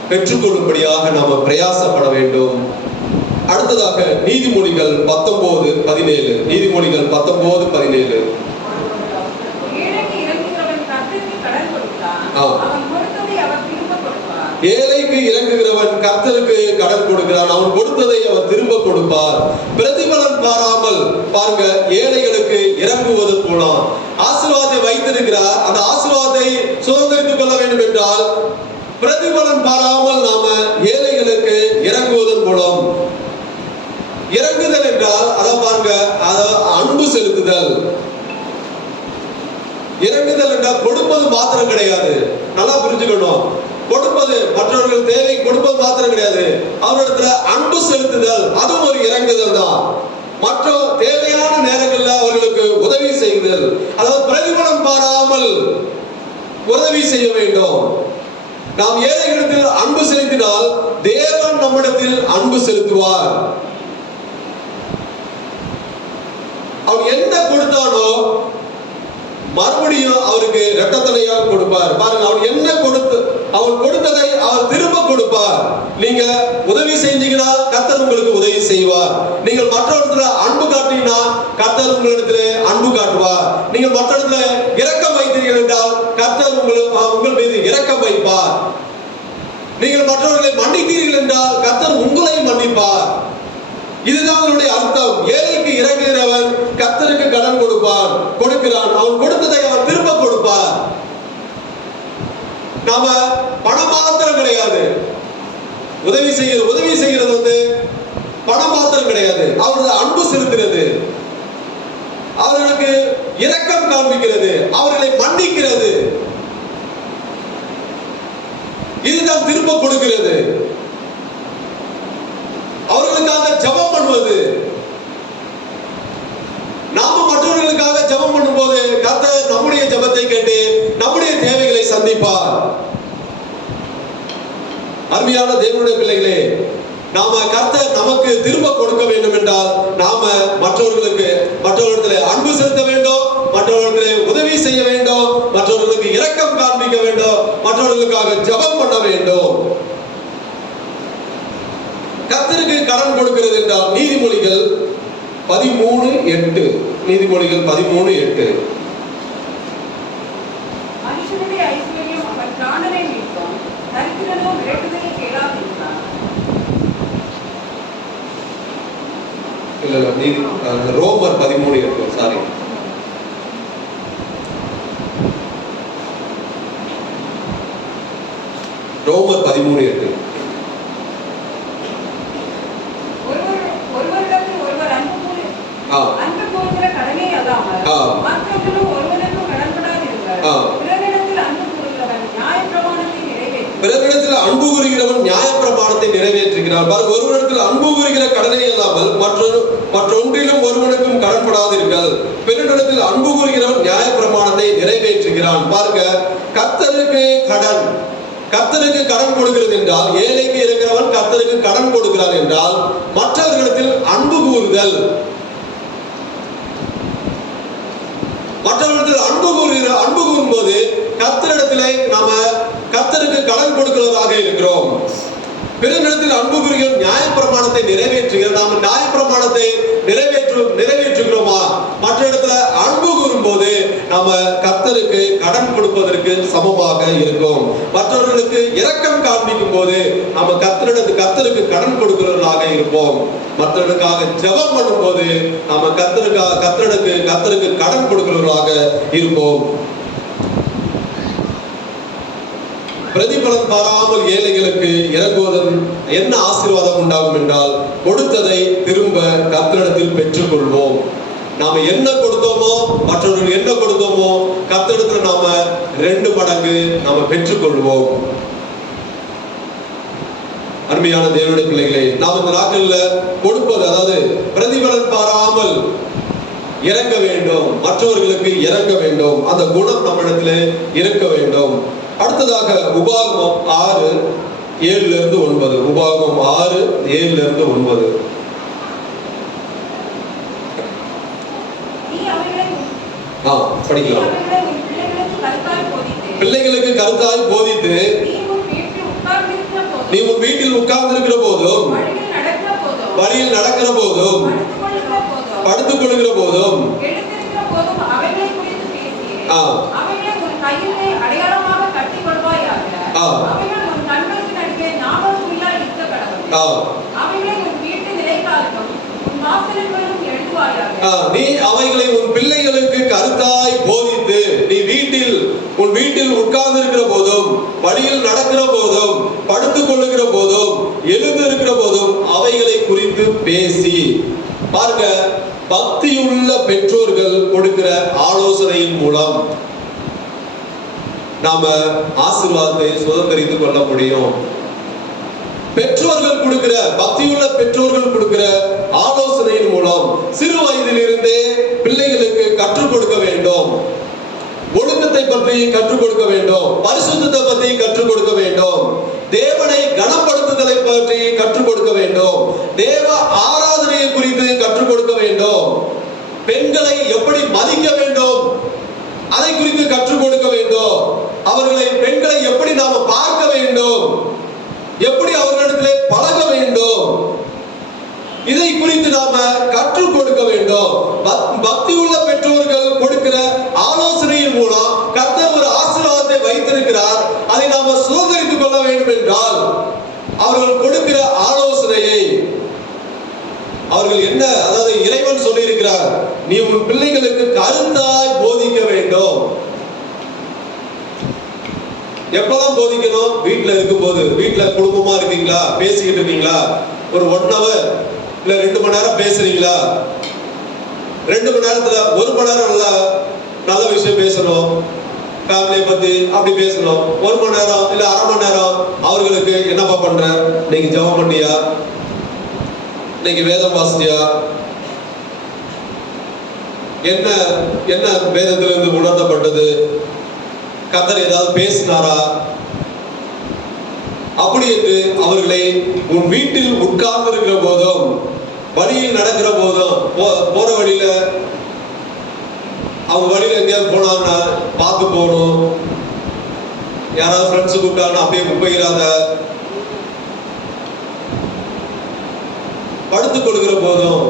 பெற்றுக்கொள்ளும்படியாக நாம பிரயாசப்பட வேண்டும். அடுத்ததாக நீதிமொழிகள் 19:17. நீதிமொழிகள் 19:17. ஏழைக்கு இறங்குகிறவன் கர்த்தருக்கு கடன் கொடுக்கிறான், அவன் கொடுத்ததை அவர் திரும்ப கொடுப்பார். பிரதிபலன் பாராமல் பாருங்க, ஏழைகளுக்கு இறங்குவது போலாம். ஆசீர்வாதத்தை வைத்திருக்கிறார், அந்த ஆசீர்வாதத்தை சுதந்திரித்துக் கொள்ள வேண்டும் என்றால் பிரதிபலன் பாராமல் நாம ஏழைகளுக்கு இறங்குவதன் மூலம், இறங்குதல் என்றால் அதை பாருங்க, அன்பு செலுத்துதல். இறங்குதல் என்றால் கொடுப்பது மாத்திரம் கிடையாது, நல்லா புரிஞ்சுக்கணும். கொடுப்பது, மற்றவர்கள் தேவை கொடுப்பது மாத்திரம் கிடையாது, அவரிடத்துல அன்பு செலுத்துதல், அதுவும் ஒரு இறங்குதல் தான். மற்ற தேவையான நேரங்களில் அவர்களுக்கு உதவி செய்தல், அதாவது பிரதிபலன் பாராமல் உதவி செய்ய வேண்டும். நாம் ஏழைகளிடத்தில் அன்பு செலுத்தினால் தேவன் நம்மிடத்தில் அன்பு செலுத்துவார். அவன் என்ன கொடுத்தானோ மறுபடியும் அவருக்கு இரட்டத்தனையாக கொடுப்பார். பாருங்க, அவன் கொடுத்ததை அவர் திரும்ப கொடுப்பார். நீங்க உதவி செஞ்சீங்கன்னா கர்த்தர் உங்களுக்கு உதவி செய்வார். நீங்கள் மற்றவர்களிடத்துல அன்பு காட்டினா கர்த்தர் உங்களிடத்துல அன்பு காட்டுவார். நீங்கள் மற்றவர்களிடத்துல இரக்கம் வைத்தீர்கள் என்றால் கர்த்தர் உங்கள் மீது இரக்கம் வைப்பார். நீங்கள் மற்றவர்களை மன்னித்தீர்கள் என்றால் கர்த்தர் உங்களை மன்னிப்பார். இதுதான் அவருடைய அர்த்தம். ஏழைக்கு இறங்குகிறவன் கர்த்தருக்கு கடன் கொடுக்கிறான், அவன் கொடுத்ததை அவன் திரும்ப கொடுப்பார். நாம பணம் மாத்திரம் கிடையாது உதவி செய்கிறது பணம் மாத்திரம் கிடையாது, அவரது அன்பு செலுத்துகிறது, அவர்களுக்கு இரக்கம் காண்பிக்கிறது, அவர்களை மன்னிக்கிறது, இதுதான் திரும்ப கொடுக்கிறது. அவர்களுக்காக ஜெபம் பண்ணுவது. நாம மற்றவர்களுக்காக ஜெபம் பண்ணும்போது கர்த்தர் நம்முடைய ஜெபத்தை கேட்டு நம்முடைய தேவைகளை சந்திப்பார். அருமையான தேவனுடைய பிள்ளைகளே, நாம கர்த்தர் நமக்கு திரும்ப கொடுக்க வேண்டும் என்றால் நாம மற்றவர்களிடத்தில் அன்பு செலுத்த வேண்டும், மற்றவர்களுக்கு உதவி செய்ய வேண்டும், மற்றவர்களுக்கு இரக்கம் காண்பிக்க வேண்டும், மற்றவர்களுக்காக ஜெபம் பண்ண வேண்டும். கர்த்தருக்கு கடன் கொடுக்கிறது என்றால் நீதிமொழிகள் 13:8. நீதிமொழிகள் 13:8. மனுஷனுடைய ஐஸ்வர்யம் அவன் பிராணனை மீட்கும், தரித்திரனோ மிரட்டுதலை கேளாதிருக்கிறான். இல்ல, ரோமர் 13:8. சாரி, ரோமர் 13:8. அன்பு கூறுகிற கடனே அல்லாமல் மற்றவர்களும் ஒருவனுக்கும் கடன்படாதிருங்கள். பிறரிடத்தில் அன்பு கூறுகிறவன் நியாயப்பிரமாணத்தை நிறைவேற்றுகிறான். ஒருவனிடத்தில் அன்பு கூறுகிற கடனே அல்லாமல் மற்றொன்றிலும் ஒருவனுக்கும் கடன்படாதீர்கள். பிறரிடத்தில் அன்பு கூறுகிறவன் நியாயப்பிரமாணத்தை நிறைவேற்றுகிறான். பாருங்க, கர்த்தருக்கு கடன் கொடுக்கிறது என்றால், ஏழைக்கு இருக்கிறவன் கர்த்தருக்கு கடன் கொடுக்கிறான் என்றால் மற்றவர்களிடத்தில் அன்பு கூறுதல். மற்றவர்களிடத்தில் அன்பு கூறும்போது கர்த்தரிடத்திலே நாம கர்த்தருக்கு கடன் கொடுக்கிறவராக இருக்கிறோம். பிறரிடத்தில் அன்பு கூறுகிற நியாயப்பிரமாணத்தை நிறைவேற்றுகிறோம். நாம நியாயப்பிரமாணத்தை நிறைவேற்றுகிறோமா? மற்ற இடத்துல அன்பு கூறும்போது நாம கர்த்தருக்கு கடன் கொடுப்பதற்கு சமமாக இருக்கும். மற்றவர்களுக்கு இரக்கம் காண்பிக்கும் போது நாம கர்த்தருக்கு கடன் கொடுக்கிறவர்களாக இருப்போம். மற்றவர்களுக்காக ஜெபம் பண்ணும் போது நாம கர்த்தருக்கு கடன் கொடுக்கிறவர்களாக இருப்போம். பிரதிபலன் பாராமல் ஏழைகளுக்கு இறங்குவதன் என்ன ஆசீர்வாதம் உண்டாகும் என்றால், கொடுத்ததை திரும்ப கர்த்தரிடத்தில் பெற்றுக் கொள்வோம். நாம என்ன கொடுத்தோமோ, மற்றவர்கள் என்ன கொடுத்தோமோ, கர்த்தரிடத்தில் நாம 2 மடங்கு நாம பெற்றுக் கொள்வோம். அருமையான தேவனுடைய பிள்ளைகளே, நாம் இந்த நாட்கள்ல கொடுப்பது, அதாவது பிரதிபலன் பாராமல் இறங்க வேண்டும், மற்றவர்களுக்கு இறங்க வேண்டும், அந்த குணம் நம்மிடத்துல இருக்க வேண்டும். அடுத்ததாக உபாகமம் 6:7-9. உபாகமம் 6:7-9. படிக்கலாம். பிள்ளைகளுக்கு கருத்தாய் போதித்து நீ உன் வீட்டில் உட்கார்ந்து இருக்கிற போதும், வழியில் நடக்கிற போதும், படுத்துக் கொள்கிற போதும், நீ அவைகளை உன் பிள்ளைகளுக்கு கருத்தாய் போதித்து நீ உன் வீட்டில் உட்கார்ந்து இருக்கிற போதும், வழியில் நடக்கிற போதும், படுத்துக் கொள்ளுகிற போதும், எழுந்து இருக்கிற போதும் அவைகளை குறித்து பேசி. பாருங்க, பக்தியுள்ள பெற்றோர்கள் கொடுக்கிற ஆலோசனையின் மூலம் நாம ஆசீர்வாதத்தை சுதந்திரித்துக் கொள்ள முடியும். பெற்றோர்கள் கொடுக்கிற, பக்தியுள்ள பெற்றோர்கள் கொடுக்கிற ஆலோசனையின் மூலம் சிறு வயதிலிருந்தே பிள்ளைகளுக்கு கற்றுக் கொடுக்க வேண்டும். ஒழுக்கத்தை பற்றி கற்றுக் கொடுக்க வேண்டும், பரிசுத்தத்தை பற்றி கற்றுக் கொடுக்க வேண்டும், தேவனை கனப்படுத்துதலை பற்றி கற்றுக் கொடுக்க வேண்டும், தேவ ஆராதனையை குறித்து கற்றுக் கொடுக்க வேண்டும், பெண்களை எப்படி மதிக்க வேண்டும் அதை குறித்து கற்றுக் கொடுக்க வேண்டும், பெண்களை எப்படி நாம பார்க்க வேண்டும், எப்படி அவர்களிடத்திலே பழக வேண்டும், இதை குறித்து நாம கற்றுக் கொடுக்க வேண்டும். பக்தி உள்ள பெற்றோர்கள் கொடுக்கிற ஆலோசனையின் மூலம் கர்த்தர் ஒரு ஆசீர்வாதத்தை வைத்திருக்கிறார். அதை நாம சுதந்திரித்துக் கொள்ள வேண்டும் என்றால் அவர்கள் கொடுக்கிற ஆலோசனையை அவர்கள் என்ன, அதாவது இறைவன் சொல்லி இருக்கிறார், நீ உன் பிள்ளைகளுக்கு கருத்தாய் போதிக்க வேண்டும். எப்பதான் போதிக்கணும்? வீட்டுல இருக்கும் போது. வீட்டுல குடும்பமா இருக்கீங்களா, பேசிக்கிட்டு இருக்கீங்களா, ஒரு 1 hour இல்ல 2 மணி நேரம் பேசுறீங்களா, 2 மணி நேரத்துல 1 மணி நேரம் நல்ல விஷயம் பேசணும், ஃபேமிலியை பத்தி அப்படி பேசணும். 1 மணி நேரம் இல்ல 1/2 மணி நேரம் அவர்களுக்கு என்னப்பா பண்ற, இன்னைக்கு ஜெபம் பண்ணியா, இன்னைக்கு வேதம் வாசிச்சியா, என்ன என்ன வேதத்திலிருந்து உணர்த்தப்பட்டது, கர்த்தர் ஏதாவது பேசினாரா, அப்படி என்று அவர்களை உன் வீட்டில் உட்கார்ந்து இருக்கிற போதும், வழியில் நடக்கிற போதும், போற வழியில அவங்க வழியில எங்கேயாவது போனாங்கன்னா பார்த்து போகணும், யாராவது ஃப்ரெண்ட்ஸ் கூப்பிட்டாங்கன்னா அப்படியே போயிடாத, படுத்துக் கொள்கிற போதும்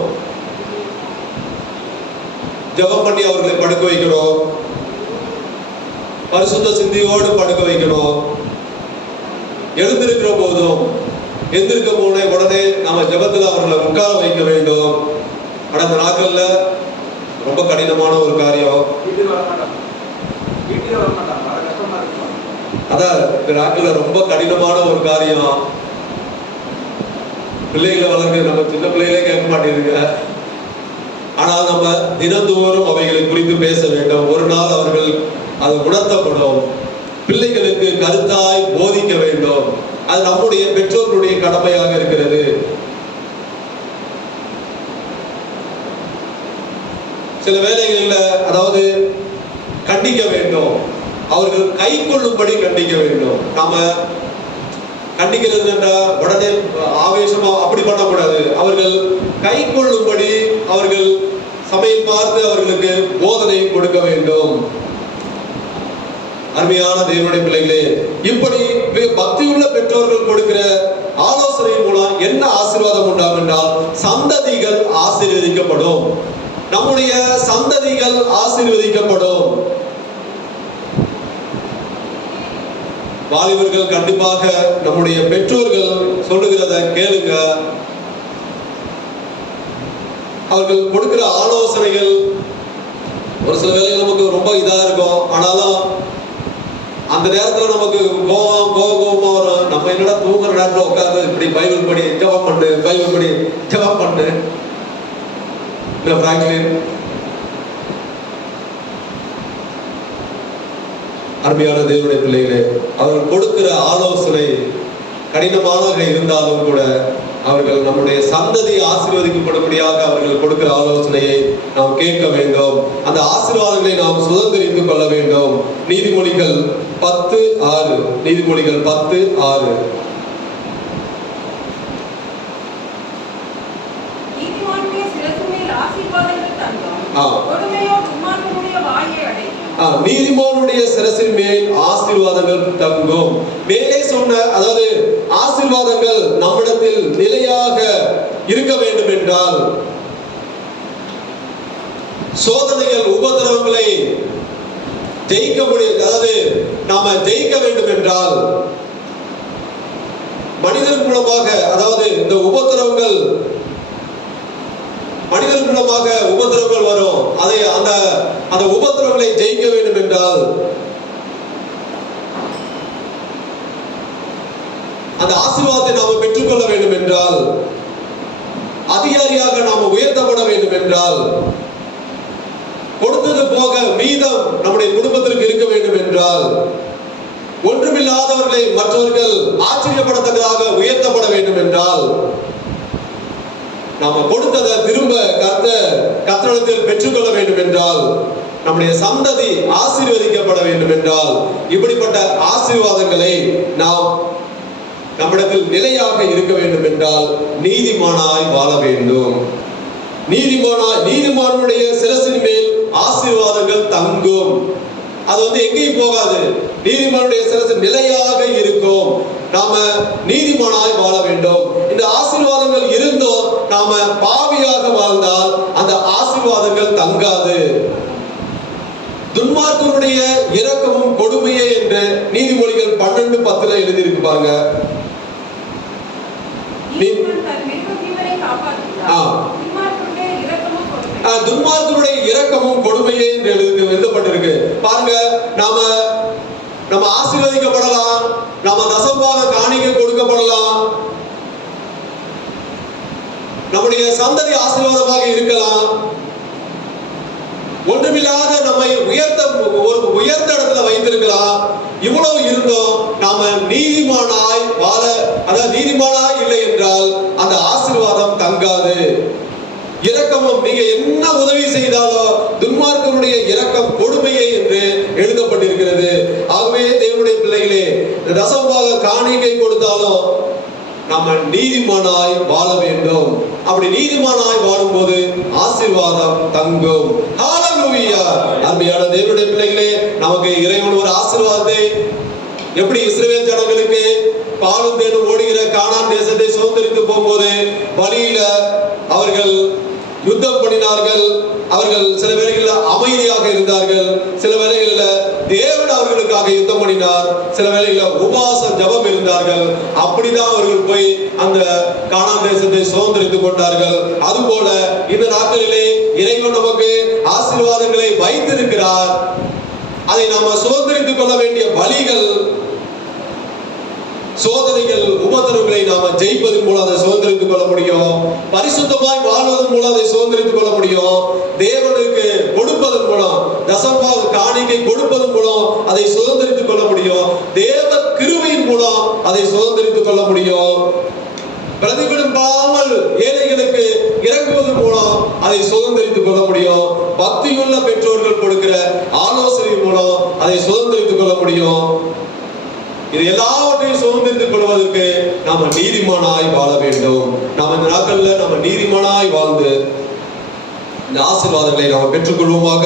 ஜெபம் பண்ணி அவர்களை படுக்க வைக்கணும், பரிசுத்த சிந்தையோடு படுக்க வைக்கணும். எழுந்திருக்கிற போதும் எந்திருக்க உடனே நாம ஜெபத்தில் அவர்களை உட்கார வைக்க வேண்டும். கடந்த நாட்கள்ல ரொம்ப கடினமான ஒரு காரியம். அதான் இந்த நாட்கள்ல ரொம்ப கடினமான ஒரு காரியம். பிள்ளைகளை வளர்க்க நம்ம சின்ன பிள்ளைகளே கேட்க மாட்டேங்குங்க. ஆனால் நம்ம தினந்தோறும் அவைகளை குறித்து பேச வேண்டும். ஒரு நாள் அவர்கள் அது உணர்த்தப்படும். பிள்ளைகளுக்கு கருத்தாய் போதிக்க வேண்டும். அது நம்முடைய பெற்றோர்களுடைய கடமையாக இருக்கிறது. சில வேளைகளில் அதாவது கண்டிக்க வேண்டும், அவர்கள் கை கொள்ளும்படி கண்டிக்க வேண்டும். நாம கண்டிக்கிறது என்றால் உடனே ஆவேசமா அப்படி பண்ணக்கூடாது. அவர்கள் கை கொள்ளும்படி அவர்கள் சபையில் பார்த்து அவர்களுக்கு போதனை கொடுக்க வேண்டும். அருமையான தேவனுடைய பிள்ளைகளே, இப்படி பக்தியுள்ள பெற்றோர்கள் கொடுக்கிற ஆலோசனை மூலம் என்ன ஆசீர்வாதம் உண்டாகும் என்றால் சந்ததிகள் ஆசீர்வதிக்கப்படும். நம்முடைய சந்ததிகள் ஆசீர்வதிக்கப்படும். வாலிபர்கள் கண்டிப்பாக நம்முடைய பெற்றோர்கள் சொல்லுகிறத கேளுங்க. அவர்கள் கொடுக்கிற ஆலோசனைகள் ஒரு சில வேளைகள் நமக்கு ரொம்ப இதா இருக்கும். ஆனாலும் அந்த நேரத்துல நமக்கு கோபமா வரும். நம்ம என்னடா தூங்குற நேரத்துல உட்கார்ந்து இப்படி பைபிள் படி ஜெபம் பண்ணு, பைபிள் படி ஜெபம் பண்ணு. இல்ல பிராங்க்லின், அருமையான தேவனுடைய பிள்ளைகளே, அவர்கள் கொடுக்கிற ஆலோசனை கடினமானவர்கள் இருந்தாலும் கூட அவர்கள் நம்முடைய சந்ததியை ஆசீர்வதிக்கப்படக்கூடியாக அவர்கள் கொடுக்கிற ஆலோசனையை நாம் கேட்க வேண்டும். அந்த ஆசீர்வாதங்களை நாம் சுதந்திரித்துக் கொள்ள வேண்டும். நீதிமொழிகள் 10:6. நீதிமொழிகள் 10:6. நீதிமானுடைய சிரசு மேல் ஆசீர்வாதங்கள் தங்கும், கொடுமையோ துன்மார்க்கனுடைய வாயை அடைக்கும். நீதிமானுடைய சிரசின் மேல் ஆசீர்வாதங்கள் தங்கும். மேலே சொன்ன அதாவது ஆசீர்வாதங்கள் நம்மிடத்தில் நிலையாக இருக்க வேண்டும் என்றால், சோதனைகள் உபத்திரவங்களை ஜெயிக்க முடியும், அதாவது நாம ஜெயிக்க வேண்டும் என்றால் மனிதன் மூலமாக, அதாவது இந்த உபத்திரவங்கள் மனிதன் மூலமாக உபத்திரவங்கள் வரும். அதை அந்த உபத்திரவங்களை ஜெயிக்க வேண்டும் என்றால், அந்த ஆசீர்வாதத்தை நாம் பெற்றுக்கொள்ள வேண்டும் என்றால், அதிகாரியாக நாம் உயர்த்தப்பட வேண்டும் என்றால், கொடுத்தது போக மீதம் நம்முடைய குடும்பத்திற்கு இருக்க வேண்டும் என்றால், ஒன்றுமில்லாதவர்களை மற்றவர்கள் ஆச்சரியப்படத்தக்கதாக உயர்த்தப்பட வேண்டும் என்றால், நாம கொடுத்ததை திரும்ப கர்த்தரிடத்தில் பெற்றுக்கொள்ள வேண்டும் என்றால், நம்முடைய சந்ததி ஆசீர்வதிக்கப்பட வேண்டும் என்றால், இப்படிப்பட்ட ஆசீர்வாதங்களை நாம் நம்மிடத்தில் நிலையாக இருக்க வேண்டும் என்றால் நீதிமானாய் வாழ வேண்டும். நீதிமானுடைய சிரசின் மேல் ஆசீர்வாதங்கள் தங்கும். அது எங்கேயும் போகாது. நீதிமானுடைய சிரசு நிலையாக இருக்கும். நாம நீதிமானாய் வாழ வேண்டும். இந்த ஆசீர்வாதங்கள் இருந்தோம் நாம பாவியாக வாழ்ந்தால் அந்த ஆசீர்வாதங்கள் தங்காது. துன்மார்க்கனுடைய இரக்கமும் கொடுமையே என்று நீதிமொழிகள் 12:10 எழுதியிருக்கு பாருங்க. துன்மார்க்கனுடைய இரக்கமும் கொடுமையே என்று எழுதப்பட்டிருக்கு பாருங்க. நம்ம ஆசீர்வதிக்கப்படலாம், நம்ம தசம்பாக காணிக்கை கொடுக்கப்படலாம், நம்முடைய சந்ததி ஆசீர்வாதமாக இருக்கலாம். ஒன்றுமில்லாத நம்மை உயர்ந்த இடத்துல வைத்திருக்கலாம். இவ்வளவு இருந்தோம் நாம நீதிமானாய் வாழ, அதாவது நீதிமானாய் இல்லை என்றால் அந்த ஆசீர்வாதம் தங்காது. இரக்கமும், நீங்க என்ன உதவி செய்தாலும் துன்மார்க்கனுடைய இரக்கம் கொடுமையே என்று எழுதப்பட்டிருக்கிறது. ஆகவே தேவனுடைய பிள்ளைகளே, தசம்பாக காணிக்கை கொடுத்தாலும் நம்ம நீதிமானாய் வாழ வேண்டும். அப்படி நீதிமானாய் வாழும்போது ஆசீர்வாதம் தங்கும். ஹல்லேலூயா. அருமையான தேவனுடைய பிள்ளைகளே, நமக்கு இறைவன் ஒரு ஆசீர்வாதத்தை, எப்படி இஸ்ரவேல் ஜனங்களுக்கு பாலும் தேனும் ஓடுகிற கானான் தேசத்தை சுதந்திரித்து போகும்போது வழியில அவர்கள் யுத்தம் பண்ணினார்கள். அவர்கள் சில வேளைகளில் அமைதியாக இருந்தார்கள், சில வேளைகளில் தேவன் அவர்களுக்காக யுத்தம் பண்ணினார், சில வேளைகளில் உபவாச ஜபம் இருந்தார்கள். அப்படிதான் அவர்கள் போய் அந்த கானான் தேசத்தை சுதந்திரித்துக் கொண்டார்கள். அதுபோல இந்த நாட்களிலே இறைவன் நமக்கு ஆசீர்வாதங்களை வைத்திருக்கிறார். அதை நாம சுதந்திரித்துக் கொள்ள வேண்டிய வழிகள், சோதனைகள், உபத்திரவங்களை நாம ஜெயிப்பதன் மூலம் அதை சுதந்திரித்துக் கொள்ள முடியும். பரிசுத்தமாய் வாழ்வதன் மூலம் அதை சுதந்திரித்துக் கொள்ள முடியும். தேவனுக்கு கொடுப்பதன் மூலம், தசம்பாக காணிக்கை கொடுப்பதன் மூலம் அதை சுதந்திரித்துக் கொள்ள முடியும். தேவ கிருபையின் மூலம் அதை சுதந்திரித்துக் கொள்ள முடியும். பிரதிபலிப்பாமல் ஏழைகளுக்கு இறங்குவதன் மூலம் அதை சுதந்திரித்துக் கொள்ள முடியும். பக்தியுள்ள பெற்றோர்கள் கொடுக்கிற ஆலோசனை மூலம் அதை சுதந்திரித்துக் கொள்ள முடியும். இது எல்லாவற்றையும் சுதந்திரித்துக் கொள்வதற்கு நாம நீதிமானாய் வாழ வேண்டும். நாம் இந்த நாட்கள்ல நம்ம நீதிமானாய் வாழ்ந்து இந்த ஆசீர்வாதங்களை நாம் பெற்றுக்கொள்வோமாக.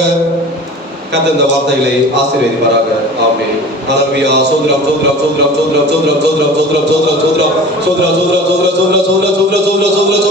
கர்த்தர் இந்த வார்த்தைகளை ஆசீர்வதிப்பாராக. ஆமென். ஹல்லேலூயா. சோத்ரம் சோத்ரம் சோத்ரம் சோத்ரம் சோத்ரம் சோத்ரம் சோத்ரம் சோத்ரம் சோத்ரம் சோத்ரம் சோத்ரம் சோத்ரம் சோத்ரம் சோத்ரம் சோத்ரம் சோத்ரம்